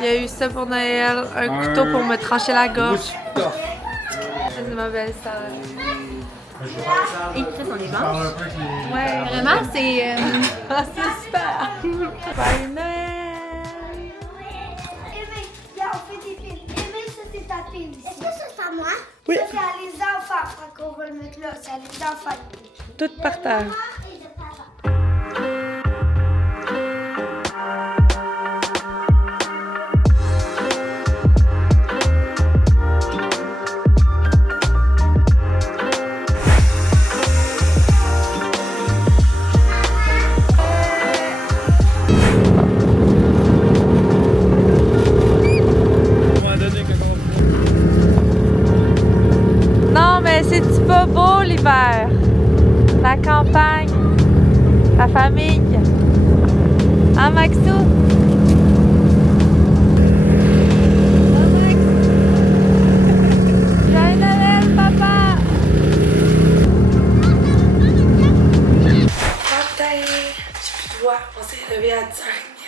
Il y a eu ça pour Noël, un couteau pour me trancher la gorge. C'est ma belle sœur. Et Chris, on est blanche. Ouais, Vraiment, c'est... Ah, c'est super! Bye Noël! Regarde, on fait des films. Aimé, ça c'est ta fille. Est-ce que ça c'est à moi? Oui. Ça c'est à les enfants. Fait qu'on va le mettre là. C'est à les enfants. Tout par terre. Et le parent. Non, mais c'est-tu pas beau l'hiver? La campagne, la famille. Hein, Maxou? Hein, Max? Joyeux Noël, papa! Matin! J'ai plus de voix. On s'est levé à 10h30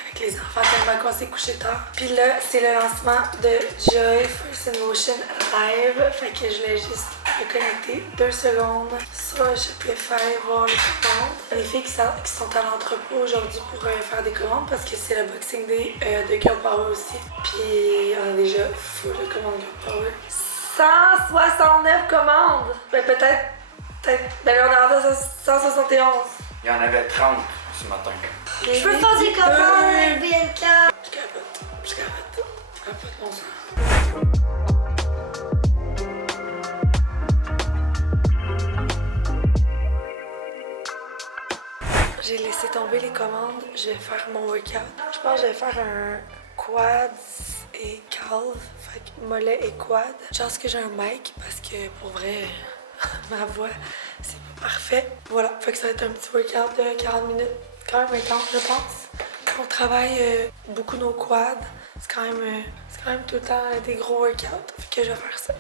avec les enfants tellement qu'on s'est couché tard. Puis là, c'est le lancement de Joy First in Motion live. Fait que je l'ai juste reconnecté 2 secondes. Ça, je préfère voir les commandes. Les filles qui sont à l'entrepôt aujourd'hui pour faire des commandes parce que c'est le Boxing Day de Girl Power aussi. Puis on a déjà full de commandes Girl Power. 169 commandes! Ben peut-être. Ben là, on est rendu à 171. Il y en avait 30 ce matin. Je peux faire des commandes avec Bianca. Je suis Ça n'a pas de bon sens. J'ai laissé tomber les commandes, je vais faire mon workout. Je pense que je vais faire un quads et calves, fait que mollet et quad. Chance que j'ai un mic parce que pour vrai, ma voix, c'est pas parfait. Voilà, fait que ça va être un petit workout de 40 minutes, quand même intense je pense. Quand on travaille beaucoup nos quads, c'est quand même tout le temps des gros workouts, fait que je vais faire ça.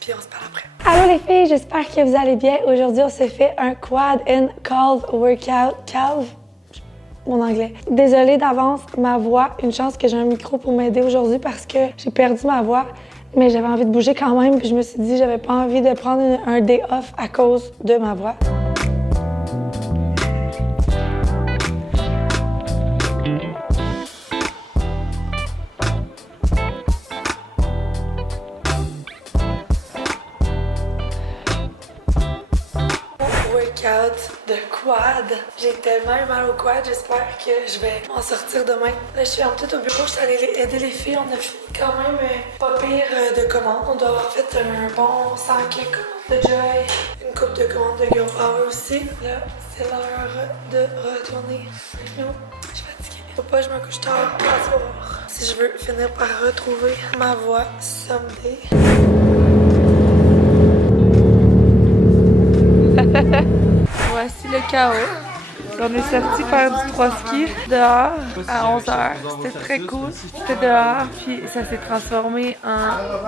Puis on se parle après. Allô les filles, j'espère que vous allez bien. Aujourd'hui, on se fait un quad and calf workout. Calf? Mon anglais. Désolée d'avance, ma voix. Une chance que j'ai un micro pour m'aider aujourd'hui parce que j'ai perdu ma voix. Mais j'avais envie de bouger quand même. Puis je me suis dit, j'avais pas envie de prendre un day off à cause de ma voix. De quad. J'ai tellement eu mal au quad, j'espère que je vais m'en sortir demain. Là, je suis en tête au bureau, je suis allée aider les filles. On a fini quand même pas pire de commandes. On doit avoir fait un bon 100 commandes de Joy, une coupe de commandes de Girl Power aussi. Là, c'est l'heure de retourner. Non, je suis fatiguée. Faut pas que je me couche tard ce soir. Si je veux finir par retrouver ma voix someday. Voici le chaos. On est sorti faire du 3 ski dehors à 11h. C'était très cool. C'était dehors, puis ça s'est transformé en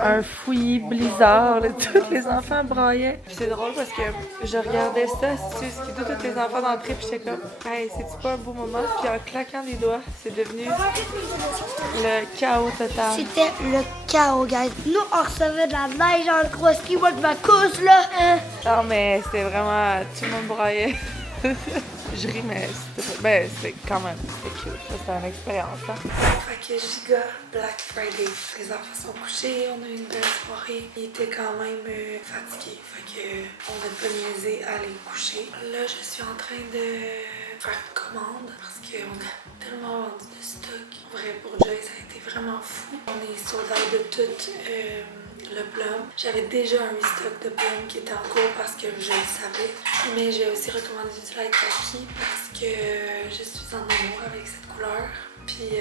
un fouillis blizzard. Tous les enfants braillaient. Puis c'est drôle parce que je regardais ça, tous les enfants d'entrée, puis j'étais comme, hey, c'est-tu pas un beau moment? Puis en claquant les doigts, c'est devenu le chaos total. C'était le chaos, guys. Nous, on recevait de la neige en 3 ski, moi de ma course, là. Non, mais c'était vraiment, tout le monde braillait. Je ris, mais c'était quand même, c'était cute. C'était une expérience, hein. Fait que giga Black Friday. Les enfants sont couchés, on a eu une belle soirée. Ils étaient quand même fatigués. Fait que on va pas niaiser à les coucher. Là, je suis en train de faire une commande parce qu'on a tellement vendu de stock. En vrai, pour Joy, ça a été vraiment fou. On est sold out de tout. Le plum. J'avais déjà un restock de plum qui était en cours parce que je le savais. Mais j'ai aussi recommandé du light kaki parce que je suis en amour avec cette couleur. Puis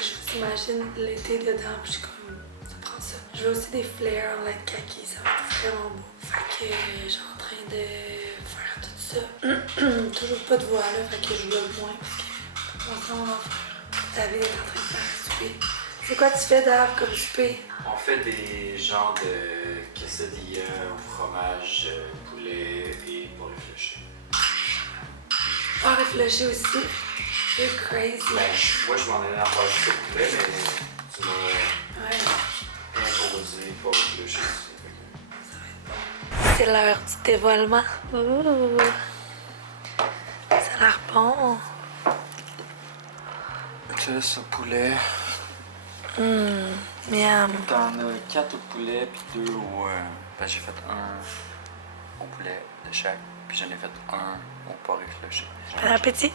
je vous imagine l'été dedans, puis je suis comme, ça prend ça. Je veux aussi des flares en light kaki, ça va être vraiment beau. Fait que je suis en train de faire tout ça. Toujours pas de voix là, fait que je vlog moins parce que on s'en va en faire. David est en train de faire un souper. C'est quoi tu fais Dave comme souper? On fait des genres de quesadillas au fromage, poulet et pour réfléchir. Ah, réfléchir aussi. C'est crazy. Ben, moi je m'en allais en faire du poulet, mais tu m'as imposé pour réfléchir. C'est l'heure du dévoilement. Ouh. Ça a l'air bon. Ça, c'est poulet. Miam. T'en as 4 au poulet, puis 2 au. Ben, j'ai fait un au poulet de chaque, puis j'en ai fait un au porc effiloché. Bon appétit.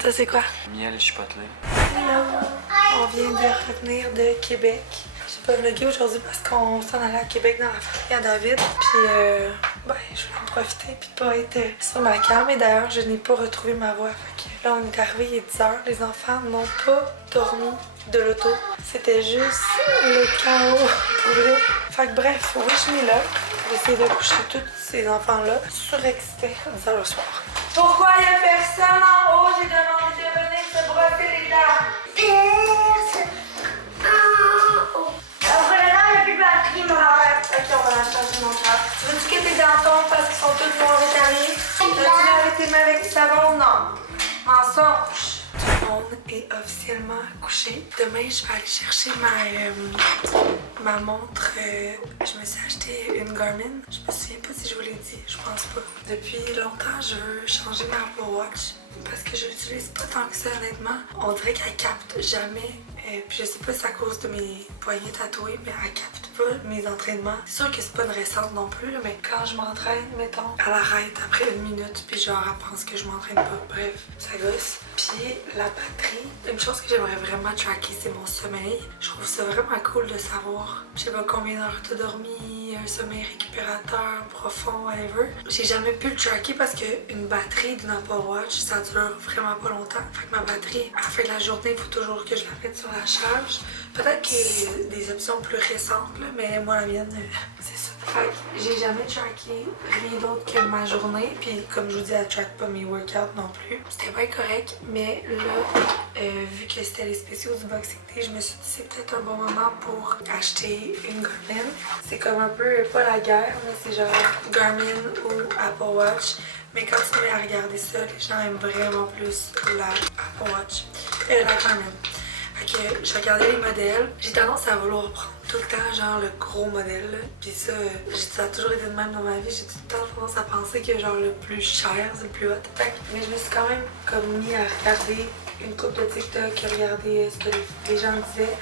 Ça, c'est quoi? Miel et chipotle. Hello. On vient de revenir de Québec. J'ai pas vlogué aujourd'hui parce qu'on s'en allait à Québec dans la famille à David. Puis, je voulais en profiter puis pas être sur ma cam. Et d'ailleurs, je n'ai pas retrouvé ma voix. Fait que là, on est arrivé, il est 10h. Les enfants n'ont pas dormi de l'auto. C'était juste le chaos pour vrai. Fait que bref, oui, je suis là. J'essaie de coucher tous ces enfants-là surexcités à 10h le soir. Pourquoi il y a personne en haut? J'ai demandé de venir se brosser les dents. Personne. Oh. Voilà, il n'y a plus de batterie, mon horaire. Ok, on va la changer, mon cœur. Tu veux-tu que tes dents tombent parce qu'ils sont tous noirs et taillés? As-tu lavé tes mains avec du savon? Non. Mensonge. Tout le monde est officiellement couché. Demain, je vais aller chercher ma montre. Je me suis acheté une Garmin. Je me souviens pas si je vous l'ai dit. Je pense pas. Depuis longtemps, je veux changer ma Apple Watch parce que je l'utilise pas tant que ça, honnêtement. On dirait qu'elle capte jamais. Puis je sais pas si c'est à cause de mes poignets tatoués, mais elle capte pas mes entraînements. C'est sûr que c'est pas une récente non plus, là, mais quand je m'entraîne, mettons, elle arrête après 1 minute, puis genre elle pense que je m'entraîne pas. Bref, ça gosse. Puis la batterie, une chose que j'aimerais vraiment tracker, c'est mon sommeil. Je trouve ça vraiment cool de savoir, je sais pas combien d'heures t'as dormi, un sommeil récupérateur, profond, whatever. J'ai jamais pu le tracker parce qu'une batterie d'une Apple Watch, ça dure vraiment pas longtemps. Fait que ma batterie, à la fin de la journée, il faut toujours que je la mette sur la charge. Peut-être qu'il y a des options plus récentes, là, mais moi la mienne, c'est ça. Fait que j'ai jamais tracké rien d'autre que ma journée, puis comme je vous dis, elle track pas mes workouts non plus. C'était bien correct, mais là, vu que c'était les spéciaux du Boxing Day, je me suis dit c'est peut-être un bon moment pour acheter une Garmin. C'est comme un peu, pas la guerre, mais c'est genre Garmin ou Apple Watch. Mais quand tu te mets à regarder ça, les gens aiment vraiment plus la Apple Watch, la Garmin. Fait que j'ai regardé les modèles, j'ai tendance à vouloir prendre tout le temps genre le gros modèle là. Puis ça a toujours été de même dans ma vie, j'ai tout le temps tendance à penser que genre le plus cher c'est le plus hot. Fait que, mais je me suis quand même comme mis à regarder une couple de TikTok, à regarder ce que les gens disaient.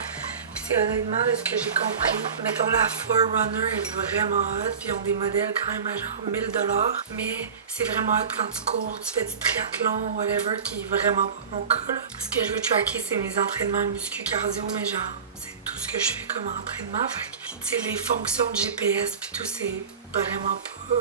Puis c'est honnêtement de ce que j'ai compris. Mettons la Forerunner est vraiment hot, puis ils ont des modèles quand même à genre 1000 $. Mais c'est vraiment hot quand tu cours, tu fais du triathlon, whatever, qui est vraiment pas mon cas là. Ce que je veux tracker, c'est mes entraînements muscu cardio, mais genre c'est tout ce que je fais comme entraînement. Fait que tu sais, les fonctions de GPS puis tout, c'est vraiment pas.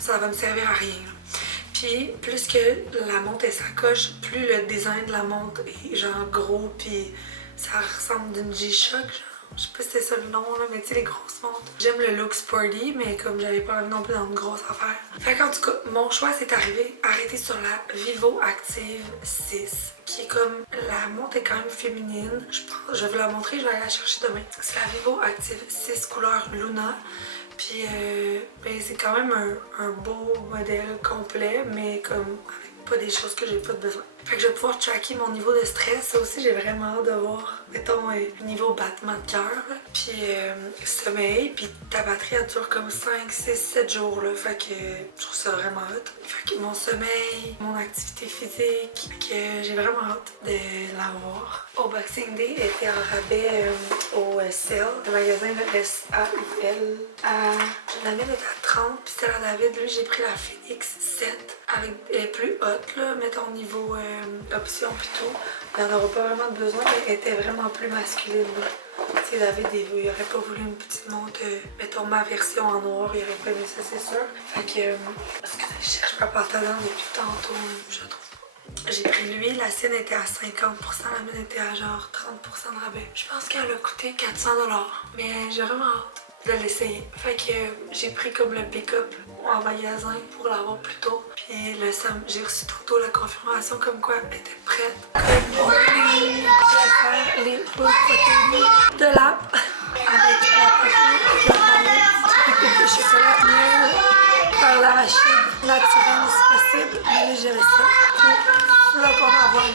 Ça va me servir à rien là. Puis plus que la montre est sacoche, plus le design de la montre est genre gros, puis ça ressemble d'une G-Shock, genre. Je sais pas si c'est ça le nom, là, mais tu sais, les grosses montres. J'aime le look sporty, mais comme j'avais pas envie non plus dans une grosse affaire. Fait qu'en tout cas, mon choix s'est arrivé arrêté sur la Vivo Active 6, qui est comme, la montre est quand même féminine. Je vais vous la montrer, je vais aller la chercher demain. C'est la Vivo Active 6 couleur Luna. Puis ben, c'est quand même un beau modèle complet, mais comme avec pas des choses que j'ai pas besoin. Fait que je vais pouvoir tracker mon niveau de stress. Ça aussi, j'ai vraiment hâte de voir, mettons, niveau battement de cœur, puis sommeil, puis ta batterie, elle dure comme 5, 6, 7 jours, là. Fait que je trouve ça vraiment hot. Fait que mon sommeil, mon activité physique, fait que j'ai vraiment hâte de l'avoir. Au Boxing Day, elle était en rabais au Sale, le magasin de SAUL. La mienne était à 30, puis celle à David, lui, j'ai pris la Phoenix 7, avec, elle est plus haute, là, mettons, niveau option pis tout. Il n'y en aura pas vraiment de besoin, mais elle était vraiment plus masculine. Tu sais, David, il aurait pas voulu une petite montre, mettons ma version en noir, il aurait pas aimé ça, c'est sûr. Fait que, parce que je cherche ma pantalon depuis tantôt, je trouve pas. J'ai pris lui, la sienne était à 50%, la mienne était à genre 30% de rabais. Je pense qu'elle a coûté 400 $, mais j'ai vraiment hâte de l'essayer. Fait que j'ai pris comme le pick-up en magasin pour l'avoir plus tôt. Puis le j'ai reçu tantôt la confirmation comme quoi elle était prête. Comme je vais faire les boules protéinées de l'app avec la protéine, la petite de chocolat miel par l'arachide naturel si possible. Mais là j'avais ça. Puis là qu'on va avoir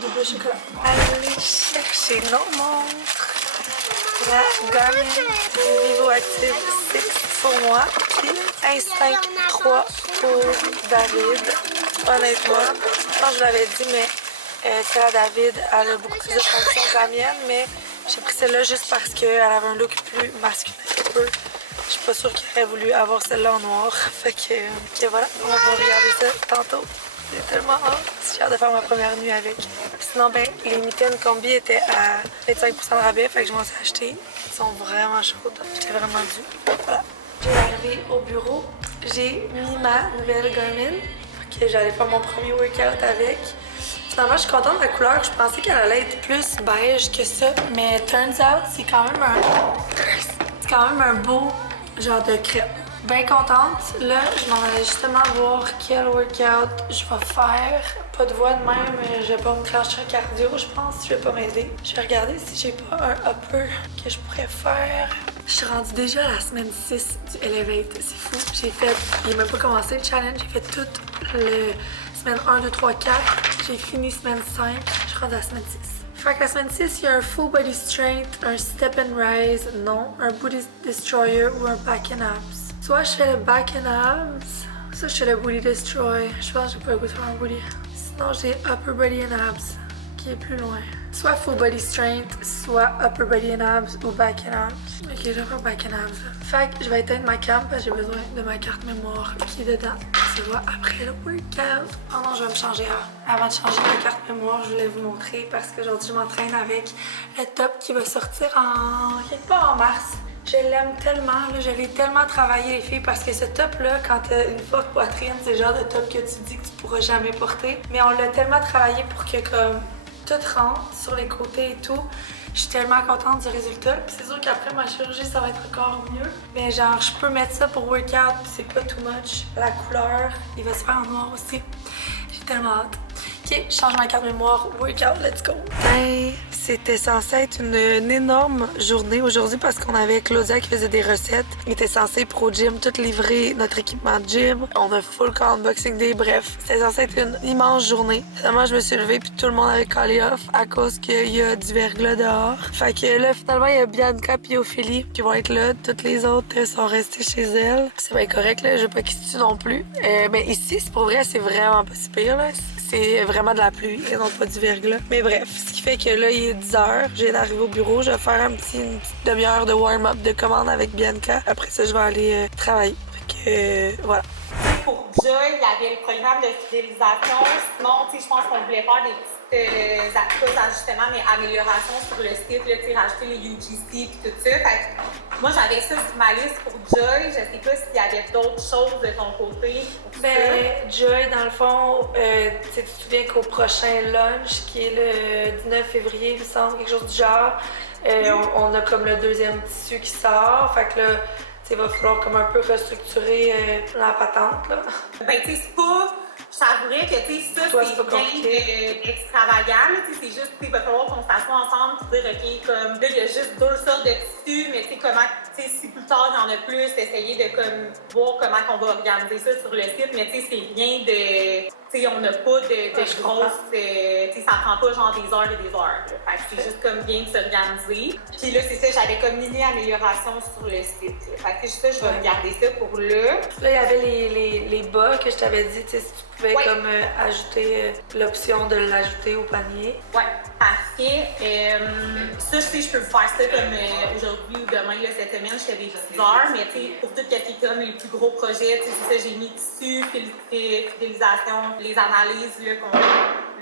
double chocolat. Allez chercher nos montres. La Garmin Vivo Active 6 pour moi, puis Instinct 3 pour David. Honnêtement, je pense que je l'avais dit, mais celle à David, elle a beaucoup plus de fonctions que la mienne, mais j'ai pris celle-là juste parce qu'elle avait un look plus masculin un peu. Je suis pas sûre qu'il aurait voulu avoir celle-là en noir. Fait que voilà, on va regarder ça tantôt. J'ai tellement hâte. J'ai hâte de faire ma première nuit avec. Sinon, ben, les mitaines combi étaient à 25% de rabais, fait que je m'en suis acheté. Ils sont vraiment chaudes. J'étais vraiment due. Voilà. J'ai arrivé au bureau. J'ai mis ma nouvelle Garmin. Fait que j'allais faire mon premier workout avec. Finalement, je suis contente de la couleur. Je pensais qu'elle allait être plus beige que ça. Mais turns out, c'est quand même un beau genre de crêpe. Bien contente. Là, je m'en allais justement voir quel workout je vais faire. Pas de voix de même, je vais pas me clencher un cardio, je pense. Je vais pas m'aider. Je vais regarder si j'ai pas un upper que je pourrais faire. Je suis rendue déjà à la semaine 6 du Elevate. C'est fou. J'ai fait, il n'a même pas commencé le challenge. J'ai fait toute le semaine 1, 2, 3, 4. J'ai fini semaine 5. Je suis rendue à la semaine 6. Fait que la semaine 6, il y a un full body strength, un step and rise, non, un booty destroyer ou un back and abs. Soit je fais le back and abs, soit je fais le booty destroy. Je pense que j'ai pas le goût de faire un booty. Sinon, j'ai Upper Body and Abs, qui est plus loin. Soit Full Body Strength, soit Upper Body and Abs ou Back and Abs. Ok, je vais faire Back and Abs. Fait que je vais éteindre ma cam parce que j'ai besoin de ma carte mémoire qui est dedans. On se voit après le workout. Oh non, je vais me changer avant de changer ma carte mémoire. Je voulais vous montrer parce qu'aujourd'hui, je m'entraîne avec le top qui va sortir quelque part en mars. Je l'aime tellement, là, je l'ai tellement travaillé les filles parce que ce top-là, quand t'as une forte poitrine, c'est le genre de top que tu dis que tu pourras jamais porter. Mais on l'a tellement travaillé pour que comme tout rentre sur les côtés et tout. Je suis tellement contente du résultat. Puis c'est sûr qu'après ma chirurgie, ça va être encore mieux. Mais genre, je peux mettre ça pour workout, puis c'est pas too much. La couleur, il va se faire en noir aussi. J'ai tellement hâte. Ok, je change ma carte mémoire. Workout, let's go! Hey, c'était censé être une énorme journée aujourd'hui parce qu'on avait Claudia qui faisait des recettes. Il était censé pro gym tout livrer notre équipement de gym. On a full call unboxing day, bref. C'était censé être une immense journée. Finalement, je me suis levée puis tout le monde avait callé off à cause qu'il y a du verglas dehors. Fait que là, finalement, il y a Bianca et Ophélie qui vont être là. Toutes les autres sont restées chez elles. C'est bien correct, là. Je veux pas qu'ils se tuent non plus. Mais ici, c'est pour vrai, c'est vraiment pas si pire, là. C'est vraiment de la pluie et non pas du verglas. Mais bref, ce qui fait que là, il est 10h. Je viens d'arriver au bureau. Je vais faire une petite demi-heure de warm-up de commande avec Bianca. Après ça, je vais aller travailler. Fait que voilà. Pour Joy, il y avait le programme de fidélisation. Sinon, je pense qu'on voulait faire des petites ajustements, mais améliorations sur le site, là, rajouter les UGC et tout ça. Fait que moi, j'avais ça sur ma liste pour Joy. Je sais pas s'il y avait d'autres choses de ton côté. Joy, dans le fond, tu te souviens qu'au prochain lunch, qui est le 19 février, il me semble, quelque chose du genre, on a comme le deuxième tissu qui sort. Fait que là, il va falloir comme un peu restructurer la patente, là. Ben, tu sais, c'est pas... Je t'avouerais que, tu sais, ça, c'est bien extravagant, là, tu sais, c'est juste, il va falloir qu'on s'assoie ensemble pour dire, OK, comme, là, il y a juste 2 sortes de tissus, mais tu sais, comment, tu sais, si plus tard, il y en a plus, essayer de, comme, voir comment on va organiser ça sur le site, mais tu sais, c'est rien de... Tu sais, on n'a pas de grosses... tu sais, ça prend pas genre des heures et des heures. Là. Fait que c'est juste comme bien de s'organiser. Puis là, c'est ça, j'avais comme mini-amélioration sur le site. Là. Fait que ça, je vais regarder ça pour là. Là, il y avait les bas que je t'avais dit, tu sais, si tu pouvais comme ajouter l'option de l'ajouter au panier. Ouais, parfait. Ça, je sais, je peux vous faire ça comme aujourd'hui ou demain, là, cette semaine, je fais des petites heures, mais tu sais, pour tout ce qui est comme les plus gros projets, tu sais, c'est ça, j'ai mis tissu, fidélisation, les analyses, là,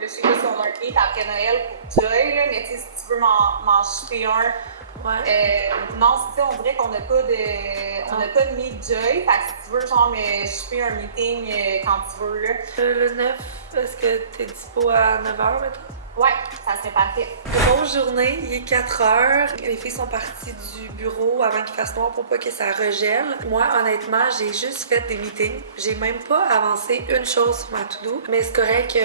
je sais pas si on a un kit après Noël pour Joy, là, mais tu sais, si tu veux m'en shipper un. Ouais. Non, c'est ça, on dirait qu'on n'a pas de meet Joy. Fait que si tu veux, genre, me shipper un meeting quand tu veux, là. Le 9, est-ce que t'es dispo à 9h maintenant? Ouais, ça serait parfait. Grosse journée, il est 4h. Les filles sont parties du bureau avant qu'il fasse noir pour pas que ça regèle. Moi, honnêtement, j'ai juste fait des meetings. J'ai même pas avancé une chose sur ma to-do. Mais c'est correct,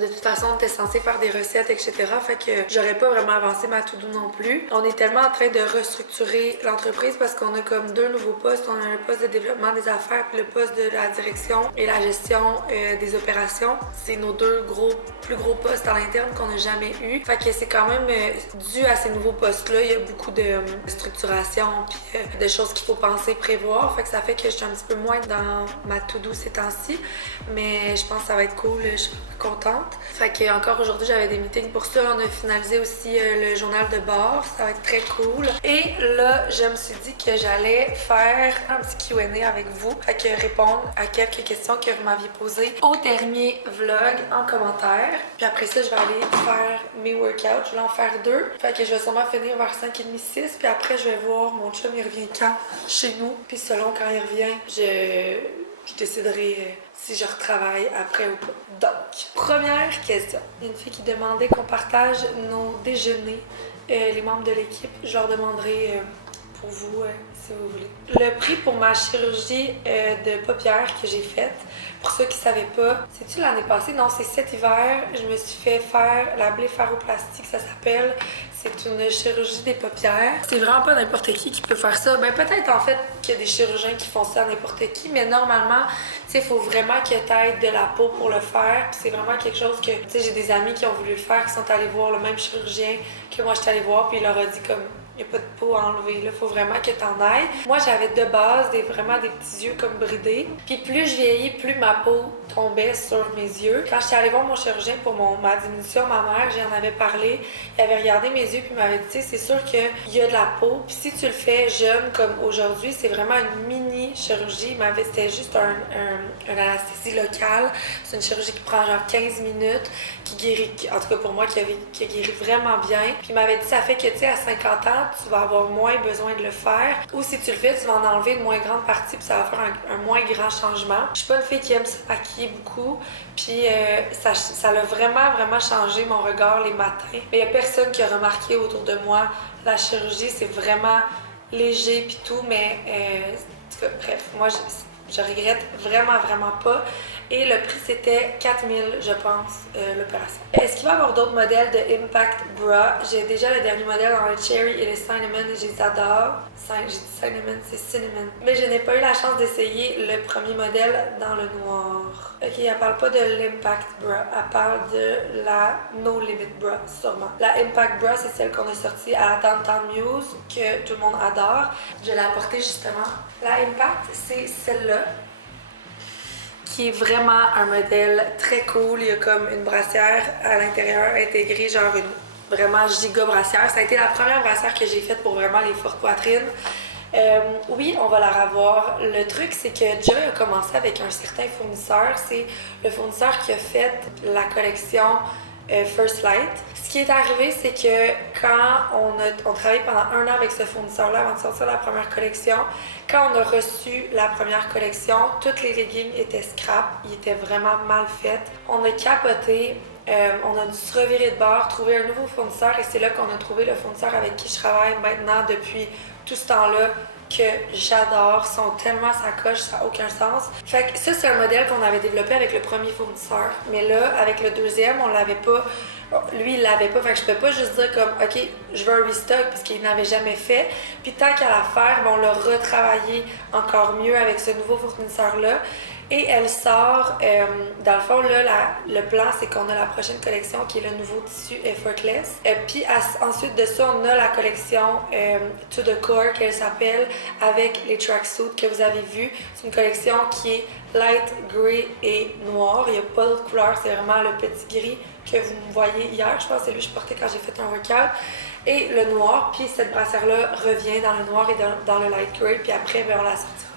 de toute façon, on était censé faire des recettes, etc. Fait que j'aurais pas vraiment avancé ma to-do non plus. On est tellement en train de restructurer l'entreprise parce qu'on a comme 2 nouveaux postes. On a un poste de développement des affaires puis le poste de la direction et la gestion des opérations. C'est nos 2 plus gros postes à l'interne qu'on n'a jamais eu. Fait que c'est quand même dû à ces nouveaux postes-là, il y a beaucoup de structuration puis de choses qu'il faut penser, prévoir. Fait que ça fait que je suis un petit peu moins dans ma to-do ces temps-ci. Mais je pense que ça va être cool, je suis contente. Fait que encore aujourd'hui, j'avais des meetings pour ça. On a finalisé aussi le journal de bord. Ça va être très cool. Et là, je me suis dit que j'allais faire un petit Q&A avec vous. Fait que répondre à quelques questions que vous m'aviez posées au dernier vlog en commentaire. Puis après ça, je vais aller faire mes workouts. Je vais en faire 2. Fait que je vais sûrement finir vers 5h30, 6. Puis après, je vais voir mon chum, il revient quand chez nous. Puis selon quand il revient, je déciderai si je retravaille après ou pas. Donc, première question. Il y a une fille qui demandait qu'on partage nos déjeuners. Les membres de l'équipe, je leur demanderai pour vous, si vous voulez. Le prix pour ma chirurgie de paupières que j'ai faite, pour ceux qui ne savaient pas, c'est-tu l'année passée? Non, c'est cet hiver. Je me suis fait faire la blépharoplastie, ça s'appelle. C'est une chirurgie des paupières. C'est vraiment pas n'importe qui peut faire ça. Ben peut-être en fait qu'il y a des chirurgiens qui font ça à n'importe qui, mais normalement, tu sais, il faut vraiment que tu aies de la peau pour le faire. Puis c'est vraiment quelque chose que, tu sais, j'ai des amis qui ont voulu le faire, qui sont allés voir le même chirurgien que moi je suis allée voir, puis il leur a dit comme Il n'y a pas de peau à enlever, là. Faut vraiment que t'en ailles. Moi, j'avais de base vraiment des petits yeux comme bridés. Puis plus je vieillis, plus ma peau tombait sur mes yeux. Quand j'étais allée voir mon chirurgien pour ma diminution, ma mère, j'en avais parlé. Il avait regardé mes yeux puis il m'avait dit, c'est sûr qu'il y a de la peau. Puis si tu le fais jeune comme aujourd'hui, c'est vraiment une mini chirurgie. C'était juste une anesthésie locale. C'est une chirurgie qui prend genre 15 minutes, qui guérit, en tout cas pour moi, qui guérit vraiment bien. Puis il m'avait dit, ça fait que tu sais, à 50 ans, tu vas avoir moins besoin de le faire. Ou si tu le fais, tu vas en enlever une moins grande partie puis ça va faire un moins grand changement. Je suis pas une fille qui aime se maquiller beaucoup. Puis ça l'a vraiment changé mon regard les matins. Mais il y a personne qui a remarqué autour de moi la chirurgie. C'est vraiment léger puis tout. Mais en tout cas, bref, moi je regrette vraiment pas. Et le prix, c'était 4000, je pense, l'opération. Est-ce qu'il va y avoir d'autres modèles de Impact Bra? J'ai déjà le dernier modèle dans le Cherry et le Cinnamon, je les adore. J'ai dit Cinnamon, c'est Cinnamon. Mais je n'ai pas eu la chance d'essayer le premier modèle dans le noir. Ok, elle parle pas de l'Impact Bra, elle parle de la No Limit Bra, sûrement. La Impact Bra, c'est celle qu'on a sortie à la Downtown Muse, que tout le monde adore. Je l'ai apportée justement. La Impact, c'est celle-là, qui est vraiment un modèle très cool. Il y a comme une brassière à l'intérieur intégrée, genre une vraiment giga brassière. Ça a été la première brassière que j'ai faite pour vraiment les fortes poitrines. Oui, on va la revoir. Le truc, c'est que Joy a commencé avec un certain fournisseur. C'est le fournisseur qui a fait la collection First Light. Ce qui est arrivé, c'est que quand on travaillait pendant 1 an avec ce fournisseur-là avant de sortir la première collection, quand on a reçu la première collection, toutes les leggings étaient scrap, ils étaient vraiment mal faits. On a capoté, on a dû se revirer de bord, trouver un nouveau fournisseur et c'est là qu'on a trouvé le fournisseur avec qui je travaille maintenant depuis tout ce temps-là, que j'adore, sont tellement sacoches, ça n'a aucun sens. Fait que ça, c'est un modèle qu'on avait développé avec le premier fournisseur. Mais là, avec le deuxième, on l'avait pas. Lui, il l'avait pas, fait que je peux pas juste dire comme, OK, je veux un restock parce qu'il n'avait jamais fait. Puis tant qu'à la faire, on l'a retravaillé encore mieux avec ce nouveau fournisseur-là. Et elle sort, dans le fond, là, le plan, c'est qu'on a la prochaine collection qui est le nouveau tissu Effortless. Puis ensuite de ça, on a la collection To The Core, qu'elle s'appelle, avec les tracksuits que vous avez vus. C'est une collection qui est light gray et noir. Il n'y a pas d'autre couleur, c'est vraiment le petit gris que vous me voyez hier. Je pense que c'est lui que je portais quand j'ai fait un workout. Et le noir, puis cette brassière-là revient dans le noir et dans le light gray. Puis après, on la sortira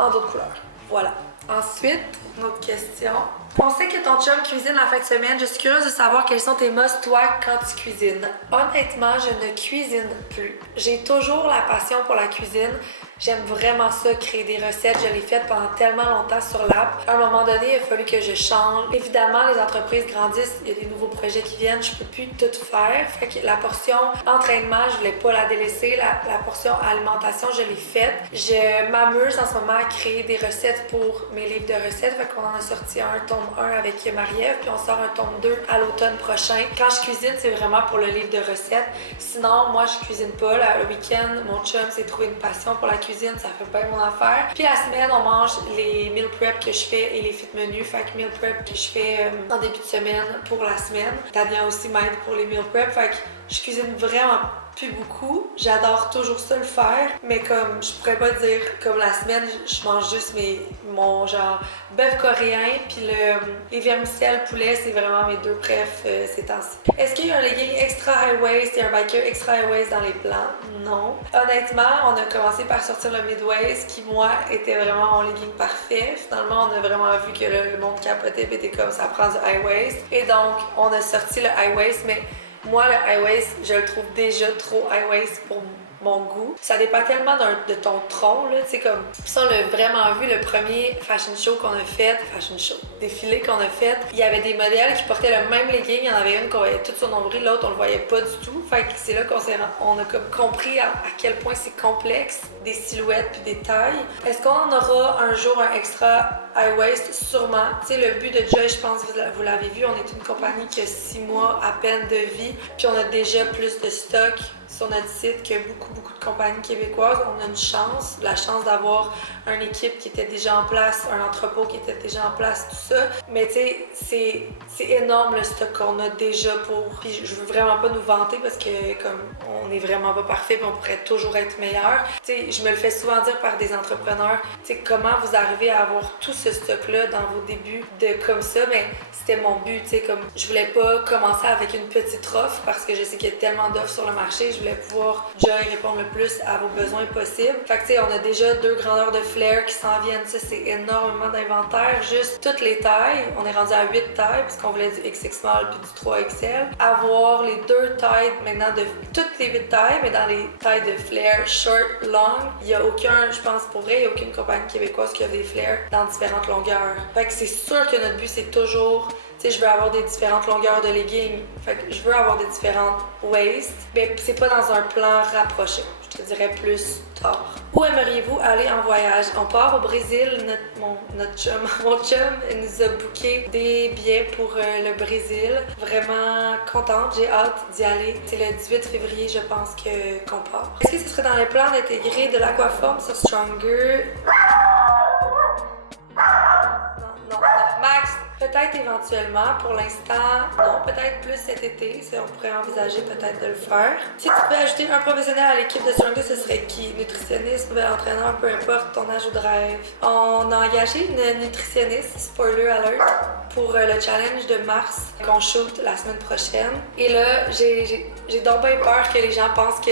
en d'autres couleurs. Voilà. Ensuite, une autre question. On sait que ton chum cuisine la fin de semaine. Je suis curieuse de savoir quels sont tes must, toi, quand tu cuisines. Honnêtement, je ne cuisine plus. J'ai toujours la passion pour la cuisine. J'aime vraiment ça, créer des recettes. Je l'ai fait pendant tellement longtemps sur l'app. À un moment donné, il a fallu que je change. Évidemment, les entreprises grandissent. Il y a des nouveaux projets qui viennent. Je peux plus tout faire. Fait que la portion entraînement, je voulais pas la délaisser. La portion alimentation, je l'ai faite. Je m'amuse en ce moment à créer des recettes pour mes livres de recettes. Fait qu'on en a sorti un tome 1 avec Marie-Ève, puis on sort un tome 2 à l'automne prochain. Quand je cuisine, c'est vraiment pour le livre de recettes. Sinon, moi, je cuisine pas. Le week-end, mon chum s'est trouvé une passion pour la cuisine, ça fait pas mon affaire. Puis la semaine, on mange les meal prep que je fais et les fit menus. Fait que meal prep que je fais en début de semaine pour la semaine. Tania aussi m'aide pour les meal prep. Fait que je cuisine vraiment plus beaucoup. J'adore toujours ça le faire, mais comme je pourrais pas dire comme la semaine, je mange juste mon genre bœuf coréen puis les vermicelles poulet, c'est vraiment mes deux préf ces temps-ci. Est-ce qu'il y a un legging extra high waist et un biker extra high waist dans les plans? Non. Honnêtement, on a commencé par sortir le mid-waist qui, moi, était vraiment mon legging parfait. Finalement, on a vraiment vu que le monde capotait et était comme ça prend du high waist. Et donc, on a sorti le high waist, mais moi, le high waist, je le trouve déjà trop high waist pour mon goût. Ça dépend tellement de ton tronc, là, tu sais, comme... Ça, on l'a vraiment vu, le premier fashion show qu'on a fait, défilé qu'on a fait, il y avait des modèles qui portaient le même legging, il y en avait une qu'on voyait tout son nombril, l'autre, on le voyait pas du tout. Fait que c'est là qu'on a comme compris à quel point c'est complexe, des silhouettes puis des tailles. Est-ce qu'on en aura un jour un extra high waist? Sûrement. Tu sais, le but de Joy, je pense, vous l'avez vu, on est une compagnie qui a 6 mois à peine de vie, puis on a déjà plus de stock sur notre site qu'il y a beaucoup de compagnies québécoises. On a une chance, la chance d'avoir une équipe qui était déjà en place, un entrepôt qui était déjà en place, tout ça. Mais tu sais, c'est énorme le stock qu'on a déjà pour... Puis je veux vraiment pas nous vanter parce que comme on est vraiment pas parfait puis on pourrait toujours être meilleur. Tu sais, je me le fais souvent dire par des entrepreneurs, tu sais, comment vous arrivez à avoir tout ce stock-là dans vos débuts de comme ça, mais c'était mon but, tu sais, comme je voulais pas commencer avec une petite offre parce que je sais qu'il y a tellement d'offres sur le marché, je voulais pouvoir déjà répondre le plus à vos besoins possibles. Fait que tu sais, on a déjà 2 grandeurs de flair qui s'en viennent, ça c'est énormément d'inventaire, juste toutes les tailles, on est rendu à 8 tailles puisqu'on voulait du XX small puis du 3XL, avoir les 2 tailles maintenant de toutes les 8 tailles, mais dans les tailles de flair short, long, il y a aucun, je pense pour vrai, il y a aucune compagnie québécoise qui a des flairs dans différentes longueurs. Fait que c'est sûr que notre but c'est toujours, tu sais, je veux avoir des différentes longueurs de leggings, fait que je veux avoir des différentes waists, mais c'est pas dans un plan rapproché, je te dirais plus tard. Où aimeriez-vous aller en voyage? On part au Brésil, mon chum nous a booké des billets pour le Brésil. Vraiment contente, j'ai hâte d'y aller. C'est le 18 février, je pense qu'on part. Est-ce que ce serait dans les plans d'intégrer de l'aquaforme sur Stronger? Non. Max, peut-être éventuellement. Pour l'instant, non. Peut-être plus cet été. On pourrait envisager peut-être de le faire. Si tu pouvais ajouter un professionnel à l'équipe de Stronger, ce serait qui? Nutritionniste, nouvel entraîneur, peu importe ton âge ou de rêve. On a engagé une nutritionniste, spoiler alert, pour le challenge de mars qu'on shoot la semaine prochaine. Et là, j'ai donc bien peur que les gens pensent que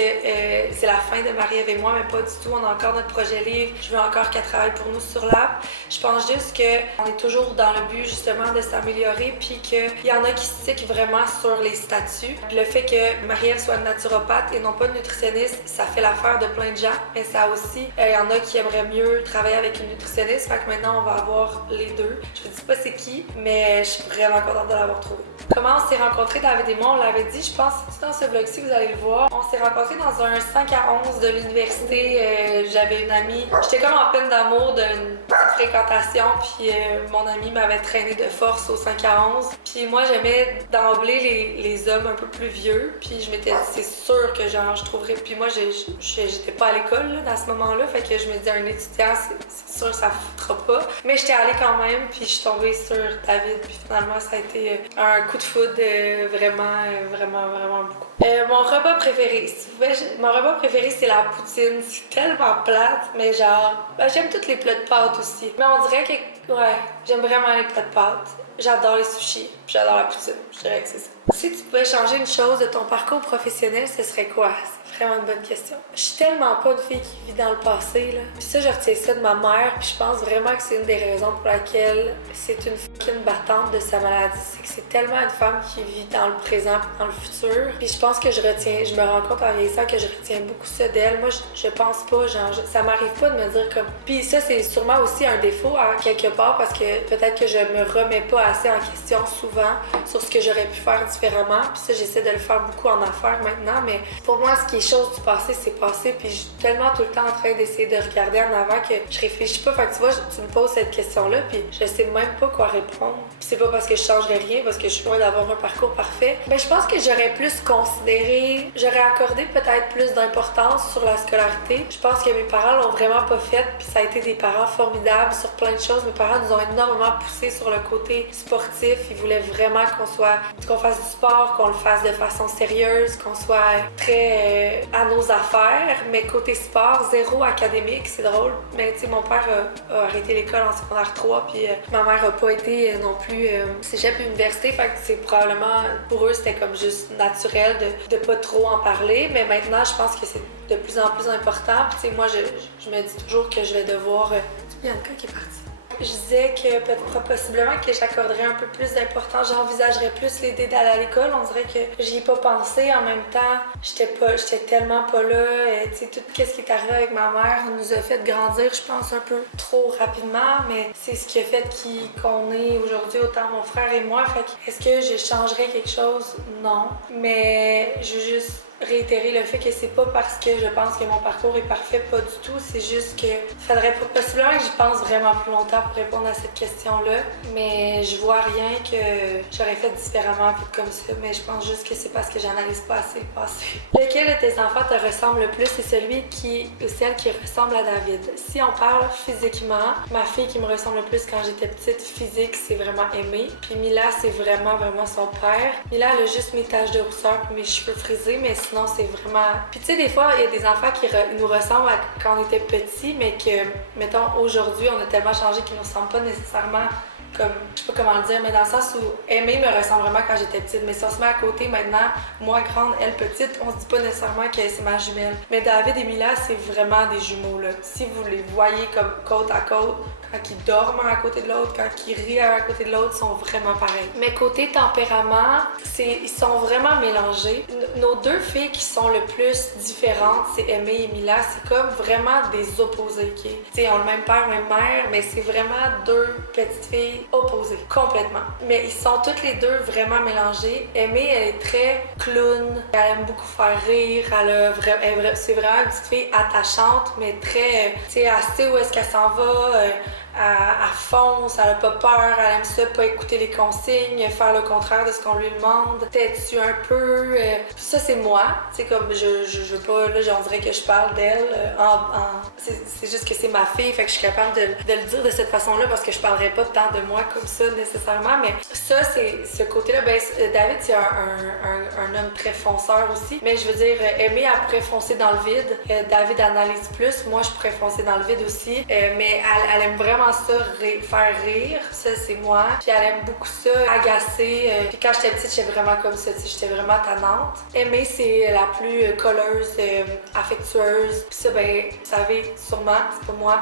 c'est la fin de Marie-Ève et moi, mais pas du tout. On a encore notre projet livre. Je veux encore qu'elle travaille pour nous sur l'app. Je pense juste qu'on est toujours dans le but justement de s'améliorer, puis qu'il y en a qui stickent vraiment sur les statuts. Le fait que Marie-Ève soit une naturopathe et non pas une nutritionniste, ça fait l'affaire de plein de gens, mais ça aussi, il y en a qui aimeraient mieux travailler avec une nutritionniste, fait que maintenant on va avoir les deux. Je ne dis pas c'est qui, mais je suis vraiment contente de l'avoir trouvé. Comment on s'est rencontrés, David et moi? On l'avait dit, je pense, dans ce vlog-ci, vous allez le voir. On s'est rencontrés dans un 5 à 11 de l'université. J'avais une amie, j'étais comme en peine d'amour d'une petite fréquentation, puis mon amie m'avait traîné de force au 5 à 11. Puis moi, j'aimais d'emblée les hommes un peu plus vieux, puis je m'étais dit, c'est sûr que genre, je trouverais. Puis moi, j'étais pas à l'école là, dans ce moment-là, fait que je me disais, un étudiant, c'est sûr que ça foutra pas. Mais j'étais allée quand même, puis je suis tombée sur David, puis finalement, ça a été un coup de foudre vraiment beaucoup. Mon repas préféré, mon repas préféré, c'est la poutine. C'est tellement plate, mais genre, j'aime tous les plats de pâtes aussi. Mais on dirait que, ouais, j'aime vraiment les plats de pâtes. J'adore les sushis, puis j'adore la poutine. Je dirais que c'est ça. Si tu pouvais changer une chose de ton parcours professionnel, ce serait quoi? C'est vraiment une bonne question. Je suis tellement pas une fille qui vit dans le passé, là. Puis ça, je retiens ça de ma mère, puis je pense vraiment que c'est une des raisons pour laquelle c'est une fucking battante de sa maladie. C'est que c'est tellement une femme qui vit dans le présent et dans le futur. Puis je pense que je me rends compte en vieillissant que je retiens beaucoup ça d'elle. Moi, je pense pas, genre, ça m'arrive pas de me dire comme... Puis ça, c'est sûrement aussi un défaut, hein, quelque part, parce que peut-être que je me remets pas assez en question souvent sur ce que j'aurais pu faire différemment. Puis ça, j'essaie de le faire beaucoup en affaires maintenant, mais pour moi, ce qui est chose du passé, c'est passé. Puis je suis tellement tout le temps en train d'essayer de regarder en avant que je réfléchis pas. Fait que tu vois, tu me poses cette question-là, puis je sais même pas quoi répondre. Puis c'est pas parce que je changerais rien, parce que je suis loin d'avoir un parcours parfait. Mais je pense que j'aurais accordé peut-être plus d'importance sur la scolarité. Je pense que mes parents l'ont vraiment pas fait, puis ça a été des parents formidables sur plein de choses. Mes parents nous ont énormément poussé sur le côté sportif. Ils voulaient vraiment qu'on fasse du sport, qu'on le fasse de façon sérieuse, qu'on soit très à nos affaires. Mais côté sport, zéro académique, c'est drôle. Mais tu sais, mon père a arrêté l'école en secondaire 3, puis ma mère a pas été non plus cégep université. Fait que c'est probablement, pour eux, c'était comme juste naturel de pas trop en parler. Mais maintenant, je pense que c'est de plus en plus important. Puis tu sais, moi, je me dis toujours que je vais devoir... Bianca qui est partie. Je disais que possiblement que j'accorderais un peu plus d'importance, j'envisagerais plus l'idée d'aller à l'école. On dirait que j'y ai pas pensé. En même temps, j'étais tellement pas là. Tu sais, tout ce qui est arrivé avec ma mère nous a fait grandir, je pense, un peu trop rapidement, mais c'est ce qui a fait qu'on est aujourd'hui, autant mon frère et moi. Fait que, est-ce que je changerais quelque chose? Non. Mais je veux juste réitérer le fait que c'est pas parce que je pense que mon parcours est parfait, pas du tout. C'est juste que faudrait possiblement que j'y pense vraiment plus longtemps pour répondre à cette question-là. Mais je vois rien que j'aurais fait différemment, fait comme ça. Mais je pense juste que c'est parce que j'analyse pas assez le passé. Lequel de tes enfants te ressemble le plus? C'est celui ou celle qui ressemble à David. Si on parle physiquement, ma fille qui me ressemble le plus quand j'étais petite, physique, c'est vraiment Aimée. Puis Mila, c'est vraiment son père. Mila, elle a juste mes taches de rousseur puis mes cheveux frisés, mais sinon, c'est vraiment... Puis tu sais, des fois, il y a des enfants qui nous ressemblent quand on était petits, mais que, mettons, aujourd'hui, on a tellement changé qu'ils nous ressemblent pas nécessairement comme, je sais pas comment le dire, mais dans le sens où Aimée me ressemble vraiment quand j'étais petite. Mais si on se met à côté maintenant, moi grande, elle petite, on se dit pas nécessairement que c'est ma jumelle. Mais David et Mila, c'est vraiment des jumeaux, là. Si vous les voyez comme côte à côte, quand ils dorment un à côté de l'autre, quand ils rient un à côté de l'autre, ils sont vraiment pareils. Mais côté tempérament, ils sont vraiment mélangés. Nos deux filles qui sont le plus différentes, c'est Aimée et Mila. C'est comme vraiment des opposés, ok? Tu sais, on a le même père, même mère, mais c'est vraiment deux petites filles opposées, complètement. Mais ils sont toutes les deux vraiment mélangés. Aimée, elle est très clown, elle aime beaucoup faire rire, c'est vraiment une petite fille attachante, mais très, tu sais, elle sait où est-ce qu'elle s'en va, elle fonce, elle a pas peur, elle aime ça, pas écouter les consignes, faire le contraire de ce qu'on lui demande, têtue un peu. Ça, c'est moi. Tu sais, comme je veux pas, là, on dirait que je parle d'elle. C'est juste que c'est ma fille, fait que je suis capable de le dire de cette façon-là parce que je parlerai pas tant de moi comme ça nécessairement. Mais ça, c'est ce côté-là. Ben, David, c'est un homme très fonceur aussi. Mais je veux dire, Aimée, elle pourrait foncer dans le vide. David analyse plus. Moi, je pourrais foncer dans le vide aussi. Mais elle aime vraiment ça, faire rire, ça c'est moi. Puis elle aime beaucoup ça, agacer. Puis quand j'étais petite, j'étais vraiment comme ça, j'étais vraiment tannante. Aimée, c'est la plus colleuse, affectueuse. Puis ça, ben, vous savez sûrement, c'est pas moi.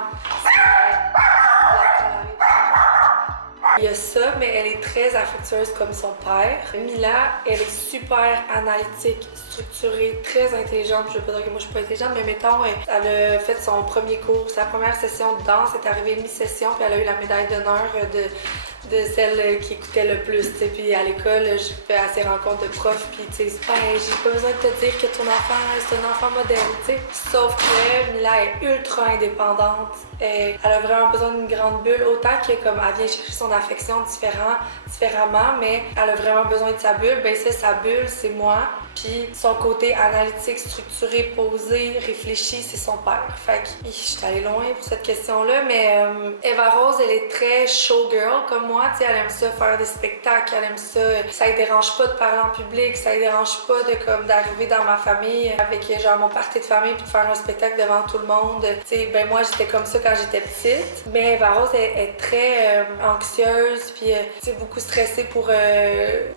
Il y a ça, mais elle est très affectueuse comme son père. Mila, elle est super analytique, structurée, très intelligente. Je veux pas dire que moi je suis pas intelligente, mais mettons, elle a fait son premier cours, sa première session de danse, elle est arrivée mi-session, puis elle a eu la médaille d'honneur de celle qui écoutait le plus, tu sais. Puis à l'école, je fais assez rencontres de profs, puis tu sais, ben, j'ai pas besoin de te dire que ton enfant, c'est un enfant modèle, tu sais. Sauf que Mila est ultra indépendante. Elle a vraiment besoin d'une grande bulle, autant que comme elle vient chercher son affection différemment, mais elle a vraiment besoin de sa bulle. Ben ça, sa bulle, c'est moi. Puis son côté analytique, structuré, posé, réfléchi, c'est son père. Fait que je suis allée loin pour cette question-là, mais Eva Rose, elle est très showgirl comme moi. Tu sais, elle aime ça faire des spectacles, elle aime ça. Ça ne dérange pas de parler en public, ça ne dérange pas d'arriver dans ma famille avec genre mon party de famille puis de faire un spectacle devant tout le monde. Tu sais, ben moi j'étais comme ça quand j'étais petite. Mais Eva Rose est très anxieuse, puis tu sais, beaucoup stressée pour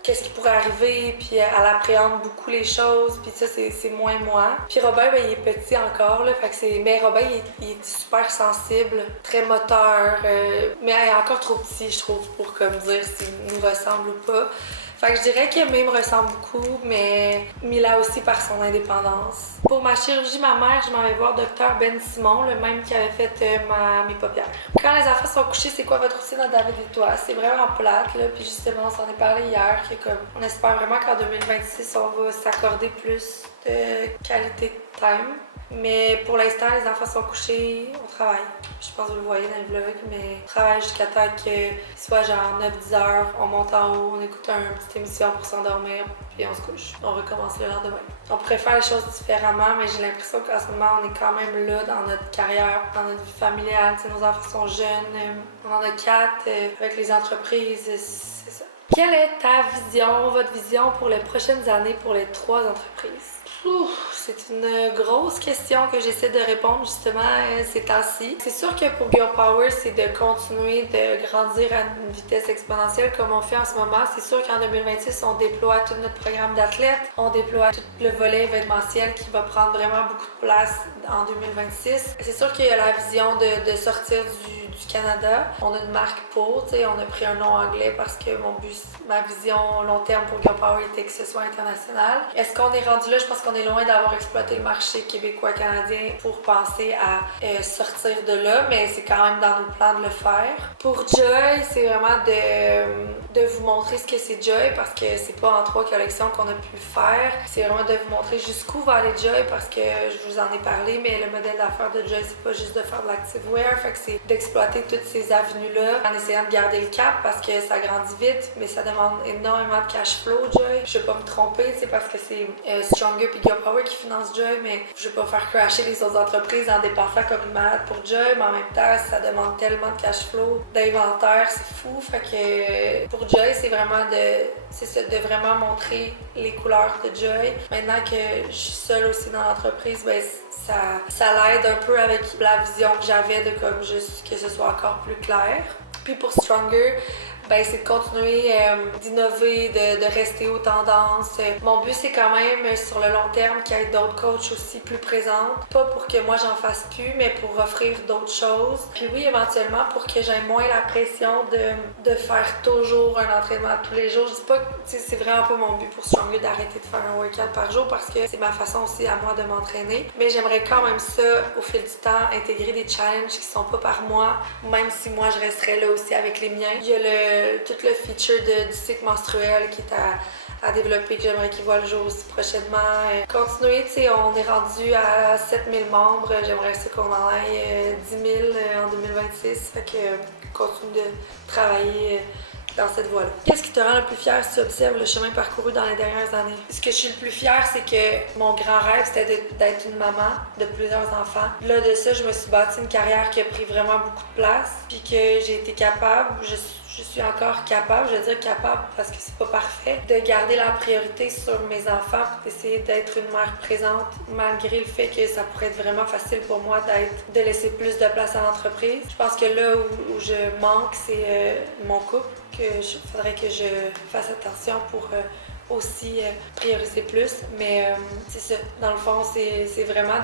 qu'est-ce qui pourrait arriver, puis elle appréhende beaucoup les choses, puis ça c'est moins moi. Puis Robin, ben il est petit encore là, fait que mais Robin il est super sensible, très moteur, mais il est encore trop petit je trouve pour comme dire s'il nous ressemble ou pas. Fait que je dirais qu'Aimée me ressemble beaucoup, mais Mila aussi par son indépendance. Pour ma chirurgie mammaire, je m'en vais voir Dr Ben Simon, le même qui avait fait mes paupières. Quand les enfants sont couchés, c'est quoi votre routine à David et toi? C'est vraiment plate, là, puis justement, on s'en est parlé hier, que comme on espère vraiment qu'en 2026, on va s'accorder plus de qualité de time. Mais pour l'instant, les enfants sont couchés, on travaille. Je pense que vous le voyez dans le vlog, mais on travaille jusqu'à temps que soit genre 9-10 heures, on monte en haut, on écoute une petite émission pour s'endormir, puis on se couche. On recommence le lendemain. On pourrait faire les choses différemment, mais j'ai l'impression qu'en ce moment, on est quand même là dans notre carrière, dans notre vie familiale. T'sais, nos enfants sont jeunes, on en a 4 avec les entreprises, c'est ça. Quelle est ta vision, votre vision pour les prochaines années pour les 3 entreprises? C'est une grosse question que j'essaie de répondre justement ces temps-ci. C'est sûr que pour Girl Power, c'est de continuer de grandir à une vitesse exponentielle comme on fait en ce moment. C'est sûr qu'en 2026, on déploie tout notre programme d'athlètes, on déploie tout le volet événementiel qui va prendre vraiment beaucoup de place en 2026. C'est sûr qu'il y a la vision de sortir du Canada. On a une marque pour, tu sais, on a pris un nom anglais parce que mon but ma vision long terme pour Girl Power était que ce soit international. Est-ce qu'on est rendu là? Je pense qu'on est loin d'avoir exploité le marché québécois-canadien pour penser à sortir de là, mais c'est quand même dans nos plans de le faire. Pour Joy, c'est vraiment de vous montrer ce que c'est Joy parce que c'est pas en 3 collections qu'on a pu le faire. C'est vraiment de vous montrer jusqu'où va aller Joy parce que je vous en ai parlé, mais le modèle d'affaires de Joy, c'est pas juste de faire de l'activewear, fait que c'est d'exploiter toutes ces avenues-là en essayant de garder le cap parce que ça grandit vite, mais ça demande énormément de cash flow, Joy. Je vais pas me tromper, c'est parce que c'est Stronger et Girl Power qui financent Joy, mais je vais pas faire crasher les autres entreprises en dépensant comme une malade pour Joy, mais en même temps, ça demande tellement de cash flow, d'inventaire, c'est fou. Fait que pour Joy, c'est vraiment de vraiment montrer les couleurs de Joy. Maintenant que je suis seule aussi dans l'entreprise, ben ça l'aide un peu avec la vision que j'avais de comme juste que ce soit encore plus clair. Puis pour Stronger, ben c'est de continuer d'innover, de rester aux tendances. Mon but, c'est quand même sur le long terme qu'il y ait d'autres coachs aussi plus présentes. Pas pour que moi j'en fasse plus, mais pour offrir d'autres choses. Puis oui, éventuellement, pour que j'aie moins la pression de faire toujours un entraînement tous les jours. Je dis pas que c'est vraiment pas mon but pour Stronger d'arrêter de faire un workout par jour parce que c'est ma façon aussi à moi de m'entraîner. Mais j'aimerais quand même ça, au fil du temps, intégrer des challenges qui sont pas par moi, même si moi je resterais là aussi avec les miens. Il y a tout le feature du cycle menstruel qui est à développer, que j'aimerais qu'il voit le jour aussi prochainement. Continuer, tu sais, on est rendu à 7000 membres. J'aimerais ça qu'on en aille 10 000 en 2026. Fait que continue de travailler dans cette voie-là. Qu'est-ce qui te rend le plus fier si tu observes le chemin parcouru dans les dernières années? Ce que je suis le plus fière, c'est que mon grand rêve, c'était d'être une maman de plusieurs enfants. Là, de ça, je me suis bâti une carrière qui a pris vraiment beaucoup de place, puis que j'ai été capable, je suis encore capable, je veux dire capable parce que c'est pas parfait, de garder la priorité sur mes enfants pour d'essayer d'être une mère présente malgré le fait que ça pourrait être vraiment facile pour moi de laisser plus de place à l'entreprise. Je pense que là où je manque, c'est mon couple, faudrait que je fasse attention pour aussi prioriser plus, mais c'est ça. Dans le fond, c'est vraiment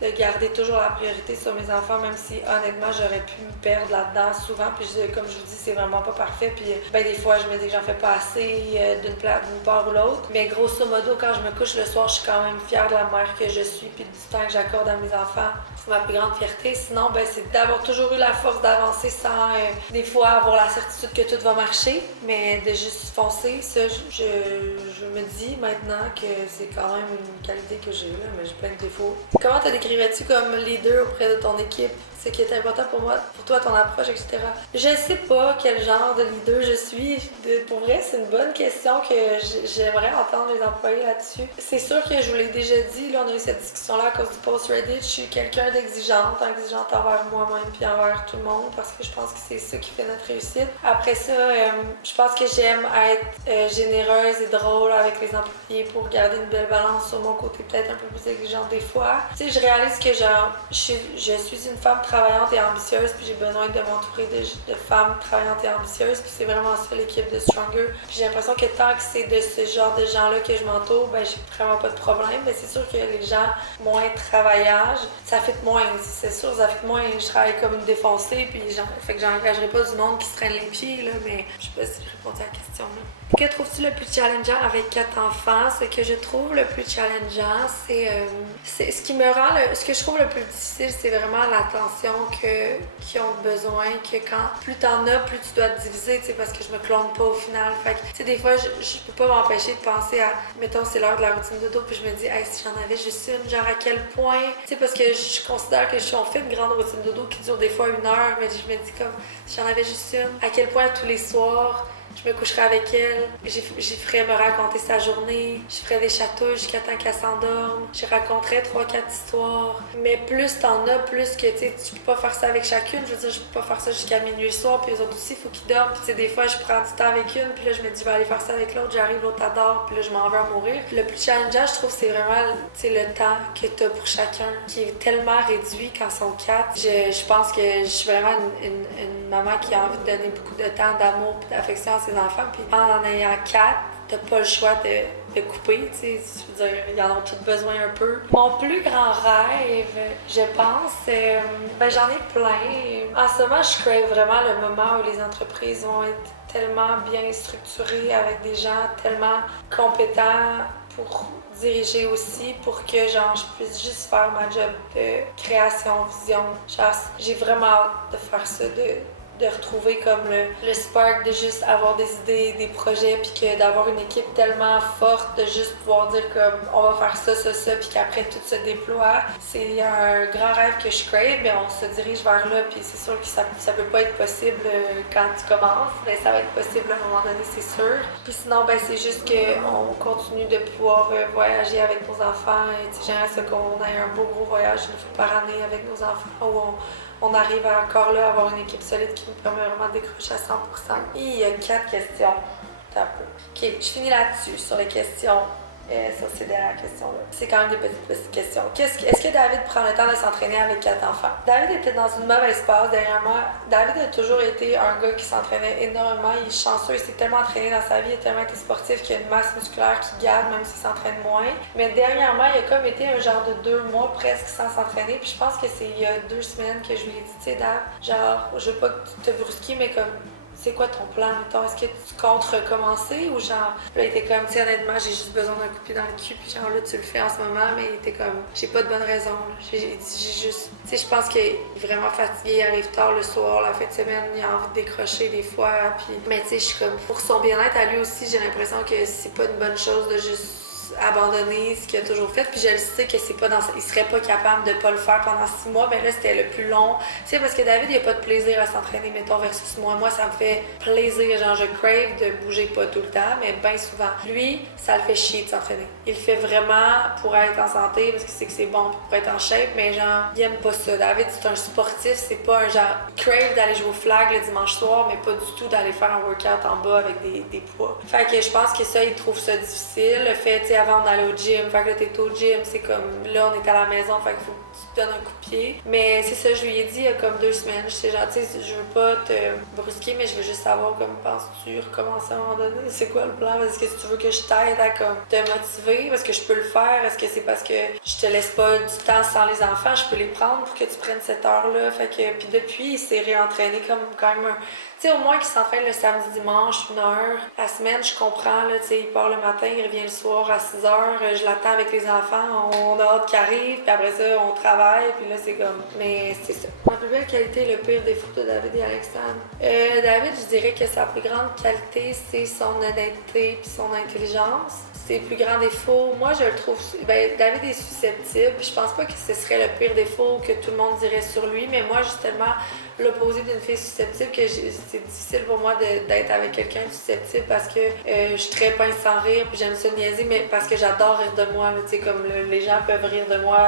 de garder toujours la priorité sur mes enfants, même si honnêtement j'aurais pu me perdre là-dedans souvent, puis comme je vous dis, c'est vraiment pas parfait, puis ben des fois je me dis que j'en fais pas assez d'une part ou l'autre, mais grosso modo, quand je me couche le soir, je suis quand même fière de la mère que je suis, puis du temps que j'accorde à mes enfants. C'est ma plus grande fierté. Sinon, ben c'est d'avoir toujours eu la force d'avancer sans des fois avoir la certitude que tout va marcher, mais de juste foncer. Ça, je me dis maintenant que c'est quand même une qualité que j'ai là, mais j'ai plein de défauts. Comment te décrirais-tu comme leader auprès de ton équipe? Ce qui est important pour moi, pour toi, ton approche, etc. Je sais pas quel genre de leader je suis. Pour vrai, c'est une bonne question que j'aimerais entendre les employés là-dessus. C'est sûr que je vous l'ai déjà dit, là, on a eu cette discussion-là à cause du post Reddit. Je suis quelqu'un d'exigeante envers moi-même puis envers tout le monde parce que je pense que c'est ça qui fait notre réussite. Après ça, je pense que j'aime être généreuse et drôle avec les employés pour garder une belle balance sur mon côté, peut-être un peu plus exigeante des fois. Tu sais, je réalise que je suis une femme travaillante et ambitieuse, puis j'ai besoin de m'entourer de femmes travaillantes et ambitieuses, puis c'est vraiment ça l'équipe de Stronger. Puis j'ai l'impression que tant que c'est de ce genre de gens-là que je m'entoure, ben j'ai vraiment pas de problème. Mais c'est sûr que les gens moins travaillants, ça fait moins. C'est sûr, ça fait moins. Je travaille comme une défoncée, puis fait que j'engagerai pas du monde qui se traîne les pieds, là, mais je sais pas si j'ai répondu à la question, là. Que trouves-tu le plus challengeant avec 4 enfants? Ce que je trouve le plus challengeant, c'est ce que je trouve le plus difficile, c'est vraiment l'attention qu'ils ont besoin, que quand plus t'en as, plus tu dois te diviser, tu sais, parce que je me clone pas au final. Fait que, tu sais, des fois, je peux pas m'empêcher de penser à, mettons, c'est l'heure de la routine de dos, puis je me dis, hey, si j'en avais juste une, genre à quel point, tu sais, parce que je considère que on fait une grande routine de dos qui dure des fois 1 heure, mais je me dis comme, si j'en avais juste une, à quel point tous les soirs, je me coucherais avec elle, j'y ferais me raconter sa journée, je ferais des chatouilles jusqu'à temps qu'elle s'endorme, je raconterais 3-4 histoires. Mais plus t'en as, plus que tu peux pas faire ça avec chacune. Je veux dire, je peux pas faire ça jusqu'à minuit le soir, puis les autres aussi, il faut qu'ils dorment. Puis tu sais, des fois, je prends du temps avec une, puis là, je me dis, je vais aller faire ça avec l'autre, j'arrive, l'autre adore, puis là, je m'en vais à mourir. Le plus challengeant, je trouve, c'est vraiment le temps que t'as pour chacun, qui est tellement réduit quand ils sont 4. Je pense que je suis vraiment une maman qui a envie de donner beaucoup de temps, d'amour et d'affection à ses enfants. Puis en ayant 4, t'as pas le choix de de couper, tu sais, je veux dire, ils en ont tous besoin un peu. Mon plus grand rêve, je pense, ben j'en ai plein. En ce moment, je crave vraiment le moment où les entreprises vont être tellement bien structurées avec des gens tellement compétents pour diriger aussi, pour que genre je puisse juste faire ma job de création, vision. Genre, j'ai vraiment hâte de faire ça, de retrouver comme le spark de juste avoir des idées, des projets, puis que d'avoir une équipe tellement forte de juste pouvoir dire comme on va faire ça, puis qu'après tout se déploie. C'est un grand rêve que je crave, mais on se dirige vers là, puis c'est sûr que ça peut pas être possible quand tu commences, mais ça va être possible à un moment donné, c'est sûr. Puis sinon, ben c'est juste qu'on continue de pouvoir voyager avec nos enfants, et tu sais, j'aimerais ça qu'on ait un beau gros voyage une fois par année avec nos enfants, où on arrive à encore là avoir une équipe solide qui nous permet vraiment de décrocher à 100%. Et il y a 4 questions. Ok, je finis là-dessus, sur les questions, sur ces dernières questions-là. C'est quand même des petites questions. Est-ce que David prend le temps de s'entraîner avec 4 enfants? David était dans une mauvaise passe derrière moi. David a toujours été un gars qui s'entraînait énormément. Il est chanceux, il s'est tellement entraîné dans sa vie, il a tellement été sportif qu'il a une masse musculaire qui garde, même s'il s'entraîne moins. Mais dernièrement, il a comme été un genre de 2 mois presque sans s'entraîner. Puis je pense que c'est il y a 2 semaines que je lui ai dit, tu sais, Dave, genre, je veux pas que tu te brusques, mais comme, c'est quoi ton plan, mettons? Est-ce que tu comptes recommencer ou genre, là, il était comme, tu sais, honnêtement, j'ai juste besoin d'un coup de pied dans le cul, puis genre, là, tu le fais en ce moment, mais il était comme, j'ai pas de bonne raison, là. J'ai juste, tu sais, je pense qu'il est vraiment fatigué, il arrive tard le soir, la fin de semaine, il a envie de décrocher des fois, puis, mais tu sais, je suis comme, pour son bien-être à lui aussi, j'ai l'impression que c'est pas une bonne chose de juste abandonner ce qu'il a toujours fait, puis je le sais que c'est pas dans il serait pas capable de pas le faire pendant 6 mois, mais là c'était le plus long, tu sais, parce que David il a pas de plaisir à s'entraîner, mettons, versus moi ça me fait plaisir, genre je crave de bouger, pas tout le temps, mais bien souvent. Lui, ça le fait chier de s'entraîner. Il le fait vraiment pour être en santé, parce qu'il sait que c'est bon pour être en shape, mais genre, il aime pas ça. David, c'est un sportif, c'est pas un genre crave d'aller jouer au flag le dimanche soir, mais pas du tout d'aller faire un workout en bas avec des poids. Fait que je pense que ça, il trouve ça difficile. Le fait, tu sais, avant d'aller au gym, fait que là, t'es au gym, c'est comme, là, on est à la maison, fait qu'il faut que tu te donnes un coup de pied. Mais c'est ça, je lui ai dit il y a comme 2 semaines, je sais, genre, tu sais, je veux pas te brusquer, mais je veux juste savoir, comme, penses-tu recommencer à un moment donné? C'est quoi le plan? Est-ce que tu veux que je t'aide à, comme, te motiver? Parce que je peux le faire? Est-ce que c'est parce que je te laisse pas du temps sans les enfants? Je peux les prendre pour que tu prennes cette heure-là. Fait que, puis depuis, il s'est réentraîné comme, quand même un... Tu sais, au moins qu'il s'entraîne le samedi, dimanche, 1 heure. La semaine, je comprends, là, tu sais, il part le matin, il revient le soir à 6 heures. Je l'attends avec les enfants, on a hâte qu'il arrive, puis après ça, on travaille, puis là, c'est comme... Mais c'est ça. Ma plus belle qualité et le pire défaut de David et Alexandre. David, je dirais que sa plus grande qualité, c'est son honnêteté puis son intelligence. Ses plus grands défauts, moi, je le trouve... Ben, David est susceptible, je pense pas que ce serait le pire défaut que tout le monde dirait sur lui, mais moi, justement, l'opposé d'une fille susceptible, que c'est difficile pour moi d'être avec quelqu'un de susceptible parce que je suis très pince sans rire, puis j'aime ça niaiser, mais parce que j'adore rire de moi, tu sais, comme les gens peuvent rire de moi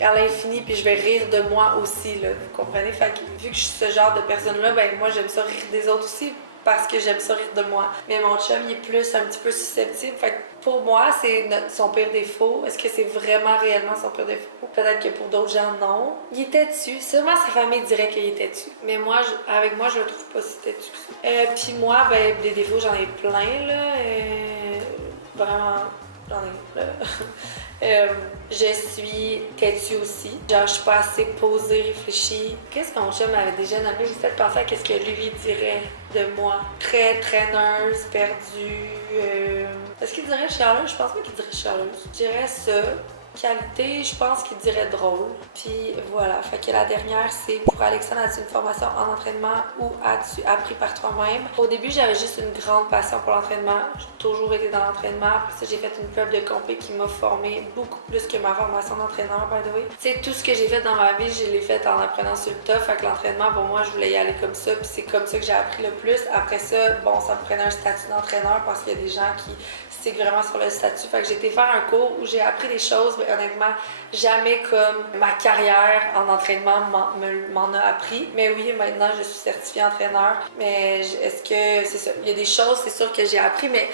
à l'infini, puis je vais rire de moi aussi, là, vous comprenez? Fait que vu que je suis ce genre de personne-là, ben moi, j'aime ça rire des autres aussi, parce que j'aime ça rire de moi. Mais mon chum, il est plus un petit peu susceptible. Fait que pour moi, c'est son pire défaut. Est-ce que c'est vraiment réellement son pire défaut? Peut-être que pour d'autres gens, non. Il était têtu. Sûrement sa famille dirait qu'il était têtu. Mais moi, avec moi, je le trouve pas si têtu que ça. Puis moi, ben, des défauts, j'en ai plein, là. Vraiment, j'en ai plein. Je suis têtue aussi. Genre, je suis pas assez posée, réfléchie. Qu'est-ce que mon chum m'avait déjà nommé? J'essaie de penser à qu'est-ce que lui dirait de moi. Très traîneuse, perdue. Est-ce qu'il dirait chialeuse? Je pense pas qu'il dirait chialeuse. Je dirais ça. Qualité, je pense qu'il dirait drôle. Puis voilà. Fait que la dernière, c'est pour Alexandre, as-tu une formation en entraînement ou as-tu appris par toi-même? Au début, j'avais juste une grande passion pour l'entraînement. J'ai toujours été dans l'entraînement. Après ça, j'ai fait une club de compé qui m'a formée beaucoup plus que ma formation d'entraîneur, by the way. Tu sais, tout ce que j'ai fait dans ma vie, je l'ai fait en apprenant sur le tas. Fait que l'entraînement, pour moi, je voulais y aller comme ça. Puis c'est comme ça que j'ai appris le plus. Après ça, bon, ça me prenait un statut d'entraîneur parce qu'il y a des gens qui vraiment sur le statut. Fait que j'ai été faire un cours où j'ai appris des choses, mais honnêtement, jamais comme ma carrière en entraînement m'en a appris. Mais oui, maintenant, je suis certifiée entraîneur. Mais est-ce que c'est ça? Il y a des choses, c'est sûr que j'ai appris, mais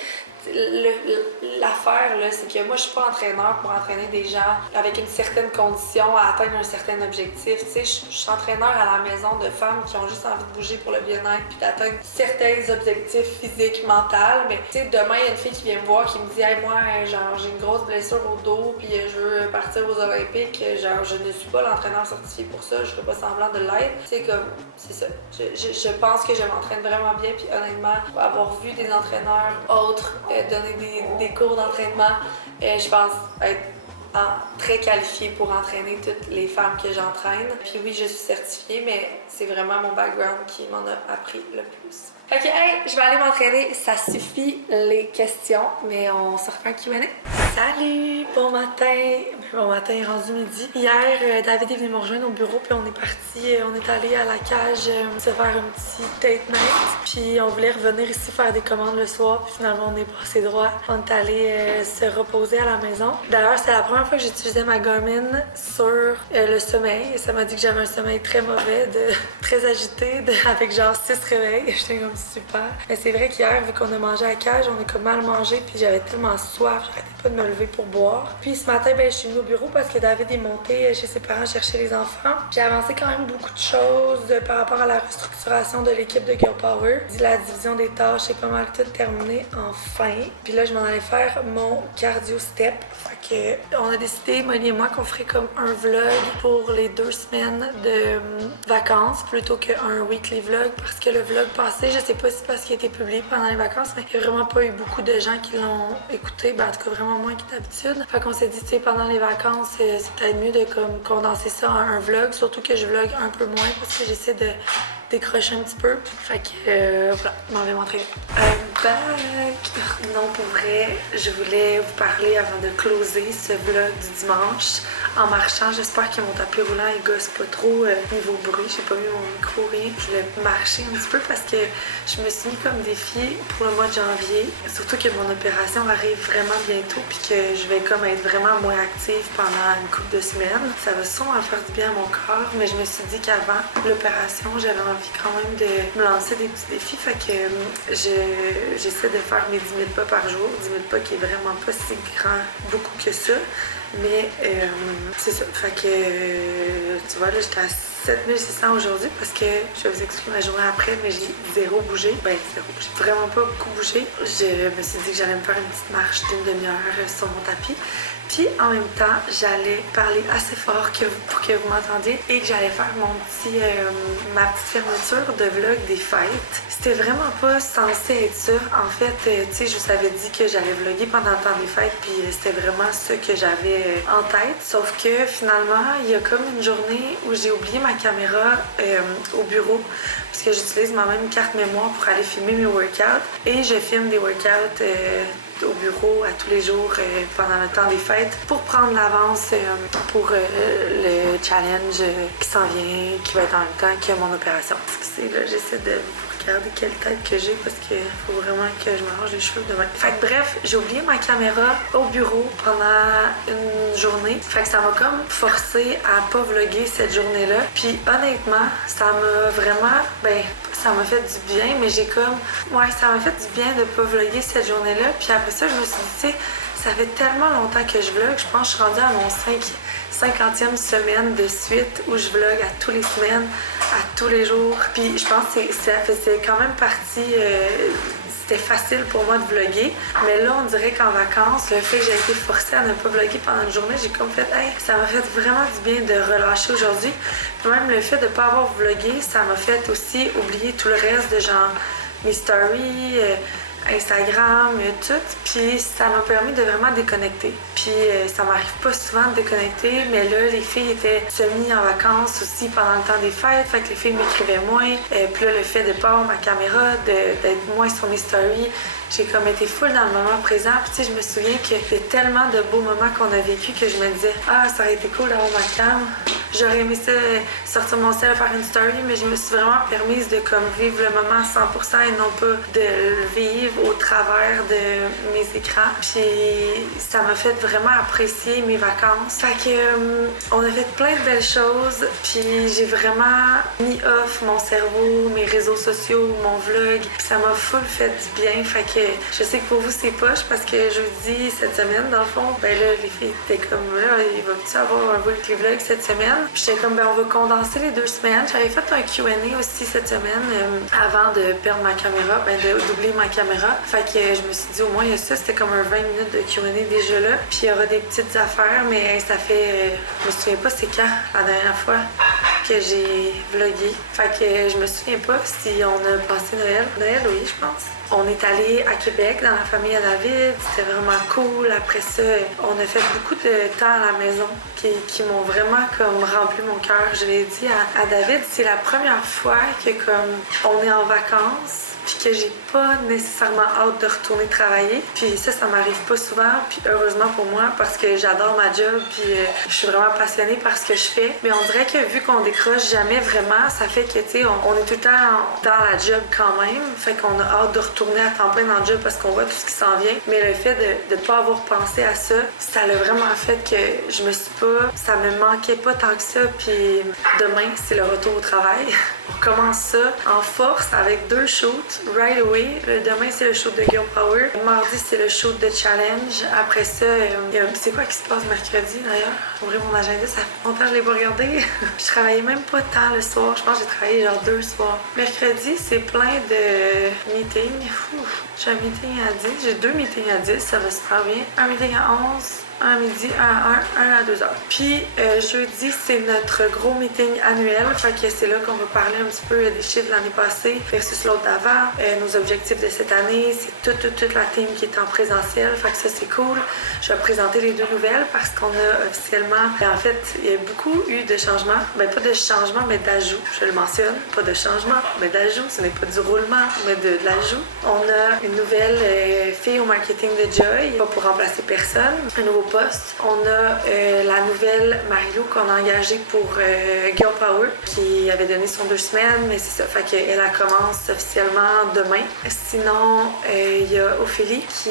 l'affaire, là, c'est que moi, je suis pas entraîneur pour entraîner des gens avec une certaine condition à atteindre un certain objectif. Tu sais, je suis entraîneur à la maison de femmes qui ont juste envie de bouger pour le bien-être puis d'atteindre certains objectifs physiques, mentaux. Mais tu sais, demain, il y a une fille qui vient me voir qui me dit « Hey, moi, genre, j'ai une grosse blessure au dos puis je veux partir aux Olympiques. Genre, je ne suis pas l'entraîneur certifié pour ça. Je ferai pas semblant de l'être. » Tu sais, comme, c'est ça. Je pense que je m'entraîne vraiment bien puis honnêtement, pour avoir vu des entraîneurs autres donner des cours d'entraînement, je pense être très qualifiée pour entraîner toutes les femmes que j'entraîne. Puis oui, je suis certifiée, mais c'est vraiment mon background qui m'en a appris le plus. Fait que, hey, je vais aller m'entraîner. Ça suffit les questions, mais on se refait un Q&A. Salut! Bon matin! Bon matin, rendu midi. Hier, David est venu me rejoindre au bureau, puis on est parti, on est allé à la cage se faire un petit date night. Puis on voulait revenir ici faire des commandes le soir, puis finalement on est passé droit. On est allé se reposer à la maison. D'ailleurs, c'est la première fois que j'utilisais ma Garmin sur le sommeil. Ça m'a dit que j'avais un sommeil très mauvais, très agité, avec genre 6 réveils. J'étais comme super. Mais c'est vrai qu'hier, vu qu'on a mangé à la cage, on a comme mal mangé, puis j'avais tellement soif, j'arrêtais pas de me lever pour boire. Puis ce matin, ben, je suis venue au bureau parce que David est monté chez ses parents chercher les enfants. J'ai avancé quand même beaucoup de choses par rapport à la restructuration de l'équipe de Girl Power. La division des tâches est pas mal tout terminée enfin. Puis là, je m'en allais faire mon cardio step. Fait que on a décidé, Molly et moi, qu'on ferait comme un vlog pour les 2 semaines de vacances plutôt qu'un weekly vlog parce que le vlog passé, je sais pas si c'est parce qu'il a été publié pendant les vacances, mais il y a vraiment pas eu beaucoup de gens qui l'ont écouté, ben en tout cas vraiment moins que d'habitude. Fait qu'on s'est dit, tu sais, pendant les vacances, c'est peut-être mieux de comme condenser ça en un vlog, surtout que je vlog un peu moins parce que j'essaie de décrocher un petit peu. Fait que voilà, je m'en vais m'entraîner. Non, pour vrai, je voulais vous parler avant de closer ce vlog du dimanche en marchant. J'espère que mon tapis roulant il gosse pas trop niveau bruit. J'ai pas mis mon micro, rien. Je voulais marcher un petit peu parce que je me suis mis comme défi pour le mois de janvier. Surtout que mon opération arrive vraiment bientôt puis que je vais comme être vraiment moins active pendant une couple de semaines. Ça va sûrement faire du bien à mon corps, mais je me suis dit qu'avant l'opération, j'avais envie quand même de me lancer des petits défis. Fait que j'essaie de faire mes 10 000 pas par jour. 10 000 pas qui est vraiment pas si grand, beaucoup que ça. Mais c'est ça. Fait que tu vois, là, j'étais à 7600 aujourd'hui parce que je vais vous expliquer ma journée après, mais j'ai zéro bougé. Ben, zéro. J'ai vraiment pas beaucoup bougé. Je me suis dit que j'allais me faire une petite marche d'une demi-heure sur mon tapis. Puis en même temps, j'allais parler assez fort pour que vous m'entendiez et que j'allais faire ma petite fermeture de vlog des fêtes. C'était vraiment pas censé être ça. En fait, tu sais, je vous avais dit que j'allais vlogger pendant le temps des fêtes, puis c'était vraiment ce que j'avais en tête. Sauf que finalement, il y a comme une journée où j'ai oublié ma caméra au bureau parce que j'utilise ma même carte mémoire pour aller filmer mes workouts et je filme des workouts au bureau à tous les jours pendant le temps des fêtes pour prendre l'avance pour le challenge qui s'en vient, qui va être en même temps que mon opération. Là, j'essaie de regarder quelle tête que j'ai parce qu'il faut vraiment que je m'arrange les cheveux demain. Fait que bref, j'ai oublié ma caméra au bureau pendant une journée. Fait que ça m'a comme forcé à pas vlogger cette journée-là. Puis honnêtement, ça m'a vraiment, ça m'a fait du bien, mais j'ai comme, ça m'a fait du bien de pas vlogger cette journée-là. Puis après ça, je me suis dit, tu sais, ça fait tellement longtemps que je vlog, je pense que je suis rendue à mon 50e semaine de suite où je vlog à tous les semaines, à tous les jours. Puis je pense que c'est quand même parti, c'était facile pour moi de vlogger. Mais là, on dirait qu'en vacances, le fait que j'ai été forcée à ne pas vlogger pendant une journée, j'ai comme fait, hey, ça m'a fait vraiment du bien de relâcher aujourd'hui. Puis même le fait de pas avoir vlogué, ça m'a fait aussi oublier tout le reste de genre mes stories, Instagram, tout, puis ça m'a permis de vraiment déconnecter. Puis ça m'arrive pas souvent de déconnecter, mais là, les filles étaient semi en vacances aussi pendant le temps des fêtes, fait que les filles m'écrivaient moins. Puis là, le fait de pas avoir ma caméra, d'être moins sur mes stories, j'ai comme été full dans le moment présent. Puis tu sais, je me souviens qu'il y a tellement de beaux moments qu'on a vécu que je me disais, ah, ça aurait été cool d'avoir ma cam J'aurais aimé ça sortir mon sel, faire une story, mais je me suis vraiment permise de comme vivre le moment à 100% et non pas de le vivre au travers de mes écrans. Puis ça m'a fait vraiment apprécier mes vacances. Fait que on a fait plein de belles choses, puis j'ai vraiment mis off mon cerveau, mes réseaux sociaux, mon vlog, puis ça m'a full fait du bien. Fait que je sais que pour vous c'est poche parce que jeudi cette semaine dans le fond, ben là les filles étaient comme là, il va-tu avoir un weekly vlog cette semaine? Puis j'étais comme ben on va condenser les 2 semaines. J'avais fait un Q&A aussi cette semaine avant de perdre ma caméra, ben d'oublier ma caméra. Fait que je me suis dit au moins il y a ça, c'était comme un 20 minutes de Q&A déjà là. Puis il y aura des petites affaires, mais ça fait, je me souviens pas c'est quand la dernière fois que j'ai vlogué. Fait que je me souviens pas si on a passé Noël. Noël, oui, je pense. On est allé à Québec dans la famille à David, c'était vraiment cool. Après ça, on a fait beaucoup de temps à la maison qui m'ont vraiment comme rempli mon cœur. Je l'ai dit à David, c'est la première fois que comme on est en vacances puis que j'ai pas nécessairement hâte de retourner travailler. Puis ça m'arrive pas souvent, puis heureusement pour moi parce que j'adore ma job puis je suis vraiment passionnée par ce que je fais. Mais on dirait que vu qu'on décroche jamais vraiment, ça fait que tu sais, on est tout le temps dans la job quand même. Fait qu'on a hâte de retourner à temps plein dans le job parce qu'on voit tout ce qui s'en vient. Mais le fait de pas avoir pensé à ça, ça l'a vraiment fait que je me suis pas... Ça me manquait pas tant que ça. Puis demain, c'est le retour au travail. On commence ça en force avec 2 shoots right away. Demain, c'est le shoot de Girl Power. Mardi, c'est le shoot de Challenge. Après ça, c'est quoi qui se passe mercredi d'ailleurs? Ouvrir mon agenda, ça fait longtemps que je l'ai pas regardé. Je travaillais même pas tant le soir. Je pense que j'ai travaillé genre 2 soirs. Mercredi, c'est plein de meetings. J'ai un meeting à 10. J'ai 2 meetings à 10. Ça va super bien. Un meeting à 11. Un à midi, un à 2 heures. Puis jeudi, c'est notre gros meeting annuel. Fait que c'est là qu'on va parler un petit peu des chiffres de l'année passée versus l'autre d'avant. Nos objectifs de cette année, c'est toute la team qui est en présentiel. Fait que ça, c'est cool. Je vais présenter les 2 nouvelles parce qu'on a officiellement... En fait, il y a beaucoup eu de changements. Ben pas de changements, mais d'ajouts. Je le mentionne. Pas de changement, mais d'ajout. Ce n'est pas du roulement, mais de l'ajout. On a une nouvelle fille au marketing de Joy. Pas pour remplacer personne. Un nouveau poste. On a la nouvelle Marilou qu'on a engagée pour Girl Power qui avait donné son 2 semaines, mais c'est ça, fait qu'elle commence officiellement demain. Sinon, il y a Ophélie qui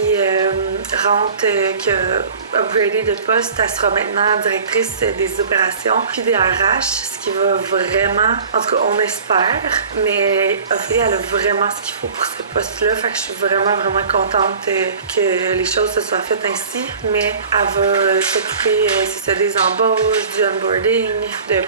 rentre, qui a upgradé de poste. Elle sera maintenant directrice des opérations puis des RH, ce qui va vraiment, en tout cas on espère, mais Ophélie elle a vraiment ce qu'il faut pour ce poste-là, fait que je suis vraiment contente que les choses se soient faites ainsi, mais elle va s'occuper, c'est ça, des embauches, du onboarding, de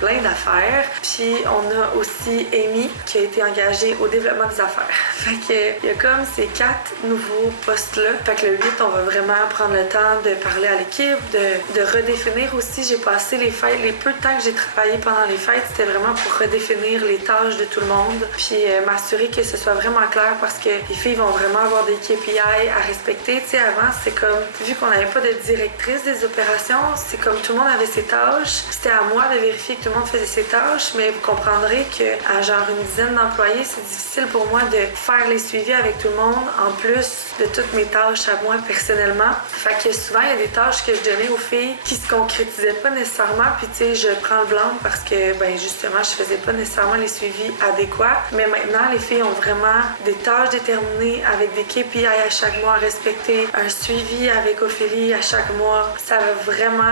plein d'affaires. Puis on a aussi Amy qui a été engagée au développement des affaires. Fait que il y a comme ces 4 nouveaux postes-là. Fait que le 8, on va vraiment prendre le temps de parler à l'équipe, de redéfinir aussi. J'ai passé les fêtes, les peu de temps que j'ai travaillé pendant les fêtes, c'était vraiment pour redéfinir les tâches de tout le monde. Puis m'assurer que ce soit vraiment clair parce que les filles vont vraiment avoir des KPI à respecter. Tu sais, avant, c'est comme, vu qu'on n'avait pas de directrice des opérations, c'est comme tout le monde avait ses tâches. C'était à moi de vérifier que tout le monde faisait ses tâches, mais vous comprendrez qu'à genre une dizaine d'employés, c'est difficile pour moi de faire les suivis avec tout le monde, en plus de toutes mes tâches à moi personnellement. Fait que souvent, il y a des tâches que je donnais aux filles qui se concrétisaient pas nécessairement, puis tu sais, je prends le blanc parce que, ben justement, je faisais pas nécessairement les suivis adéquats. Mais maintenant, les filles ont vraiment des tâches déterminées avec des KPI à chaque mois à respecter, un suivi avec Ophélie à chaque mois. Ça va vraiment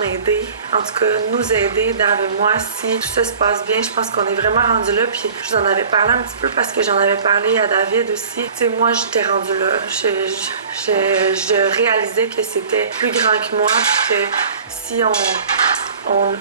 m'aider. En tout cas, nous aider, Dave et moi, si tout ça se passe bien. Je pense qu'on est vraiment rendu là. Puis je vous en avais parlé un petit peu parce que j'en avais parlé à David aussi. Tu sais, moi, j'étais rendue là. Je réalisais que c'était plus grand que moi. Puis que si on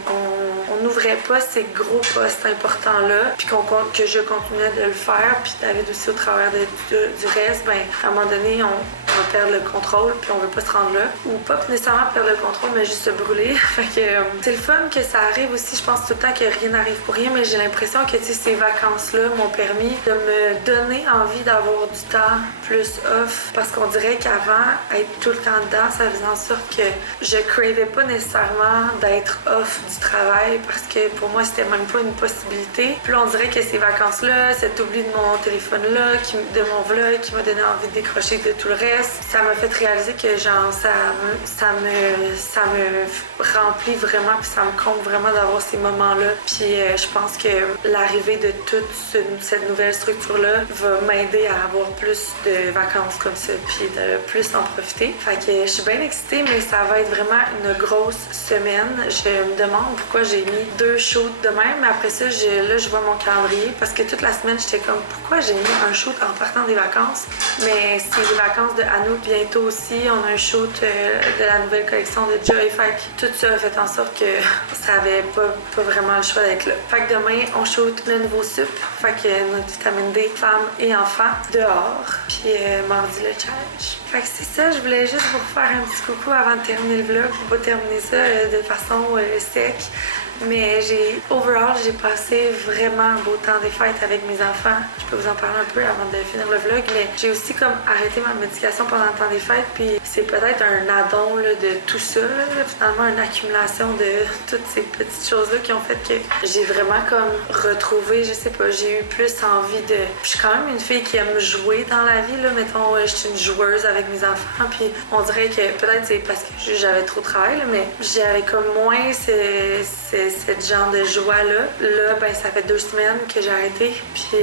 n'ouvrait pas ces gros postes importants-là, puis que je continuais de le faire, puis David aussi au travers du reste, ben à un moment donné, on va perdre le contrôle, puis on veut pas se rendre là. Ou pas nécessairement perdre le contrôle, mais juste se brûler. Fait que c'est le fun que ça arrive aussi, je pense tout le temps que rien n'arrive pour rien, mais j'ai l'impression que ces vacances-là m'ont permis de me donner envie d'avoir du temps plus off parce qu'on dirait qu'avant, être tout le temps dedans, ça faisait en sorte que je cravais pas nécessairement d'être off du travail parce que pour moi, c'était même pas une possibilité. Puis là, on dirait que ces vacances-là, cet oubli de mon téléphone-là, de mon vlog qui m'a donné envie de décrocher de tout le reste, ça m'a fait réaliser que genre ça me remplit vraiment puis ça me comble vraiment d'avoir ces moments-là. Puis je pense que l'arrivée de toute cette nouvelle structure-là va m'aider à avoir plus de vacances comme ça puis de plus en profiter. Fait que je suis bien excitée, mais ça va être vraiment une grosse semaine. Je me demande pourquoi j'ai mis 2 shoots de même, mais après ça, là, je vois mon calendrier parce que toute la semaine, j'étais comme pourquoi j'ai mis un shoot en partant des vacances? Mais c'est les vacances de Anouk bientôt aussi. On a un shoot de la nouvelle collection de Joy. Fait que tout ça a fait en sorte que ça avait pas vraiment le choix d'être là. Fait que demain, on shoot le nouveau sup. Fait que notre vitamine D, femmes et enfants, dehors. Puis mardi, le challenge. Fait que c'est ça, je voulais juste vous faire un petit coucou avant de terminer le vlog. Pour pas terminer ça de façon sec. Mais overall, j'ai passé vraiment un beau temps des fêtes avec mes enfants. Je peux vous en parler un peu avant de finir le vlog, mais j'ai aussi comme arrêté ma médication pendant le temps des fêtes, puis c'est peut-être un addon là, de tout ça, là, finalement une accumulation de toutes ces petites choses-là qui ont fait que j'ai vraiment comme retrouvé, je sais pas, j'ai eu plus envie de... Puis je suis quand même une fille qui aime jouer dans la vie, là, mettons, je suis une joueuse avec mes enfants, puis on dirait que peut-être c'est parce que j'avais trop de travail, là, mais j'avais comme moins cette genre de joie-là. Là, ben, ça fait 2 semaines que j'ai arrêté, puis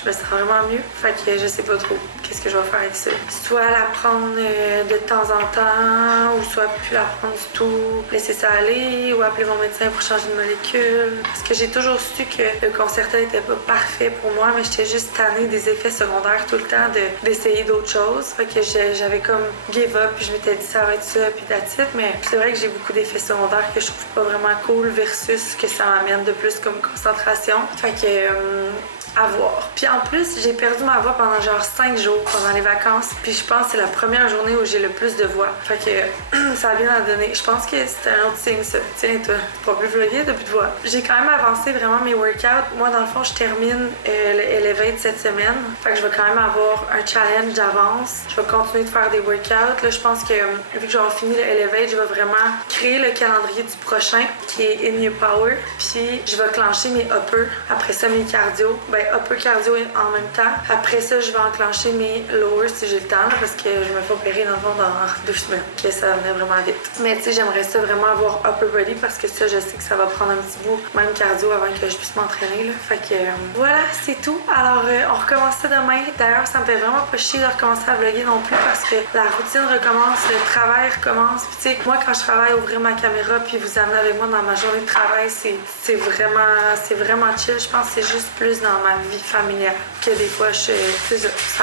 je me sens vraiment mieux. Fait que je sais pas trop qu'est-ce que je vais faire avec ça. Soit la prendre de temps en temps, ou soit plus la prendre du tout, laisser ça aller, ou appeler mon médecin pour changer de molécule. Parce que j'ai toujours su que le Concerta était pas parfait pour moi, mais j'étais juste tannée des effets secondaires tout le temps d'essayer d'autres choses. Fait que j'avais comme give up, puis je m'étais dit ça va être ça, puis that's it. Mais c'est vrai que j'ai beaucoup d'effets secondaires que je trouve pas vraiment cool versus que ça m'amène de plus comme concentration. Fait que à voir. Puis en plus, j'ai perdu ma voix pendant genre 5 jours pendant les vacances. Puis je pense que c'est la première journée où j'ai le plus de voix. Fait que ça a bien à donner. Je pense que c'était un autre signe ça. Tiens toi, tu peux plus vlogger, t'as plus de voix. J'ai quand même avancé vraiment mes workouts. Moi dans le fond, je termine le Elevate cette semaine. Fait que je vais quand même avoir un challenge d'avance. Je vais continuer de faire des workouts. Là, je pense que vu que j'aurai fini le Elevate, je vais vraiment créer le calendrier du prochain qui est In Your Power. Puis je vais clencher mes uppers. Après ça, mes cardio. Upper cardio en même temps. Après ça, je vais enclencher mes lowers si j'ai le temps, là, parce que je me fais opérer dans le fond dans 2 semaines. Que ça venait vraiment vite. Mais tu sais, j'aimerais ça vraiment avoir upper body parce que ça, je sais que ça va prendre un petit bout, même cardio, avant que je puisse m'entraîner. Là. Fait que voilà, c'est tout. Alors, on recommence ça demain. D'ailleurs, ça me fait vraiment pas chier de recommencer à vlogger non plus parce que la routine recommence, le travail recommence. Puis tu sais, moi, quand je travaille, ouvrir ma caméra puis vous amener avec moi dans ma journée de travail, c'est vraiment chill. Je pense que c'est juste plus dans ma vie familiale que des fois ça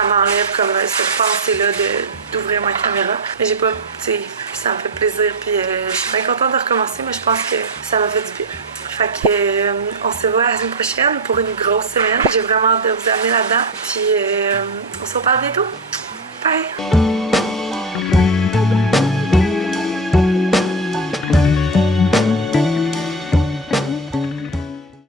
m'enlève comme cette pensée là d'ouvrir ma caméra, mais j'ai pas, tu sais, ça me fait plaisir puis je suis bien contente de recommencer, mais je pense que ça m'a fait du bien. Fait que on se voit la semaine prochaine pour une grosse semaine. J'ai vraiment hâte de vous amener là-dedans, puis on se reparle bientôt. Bye!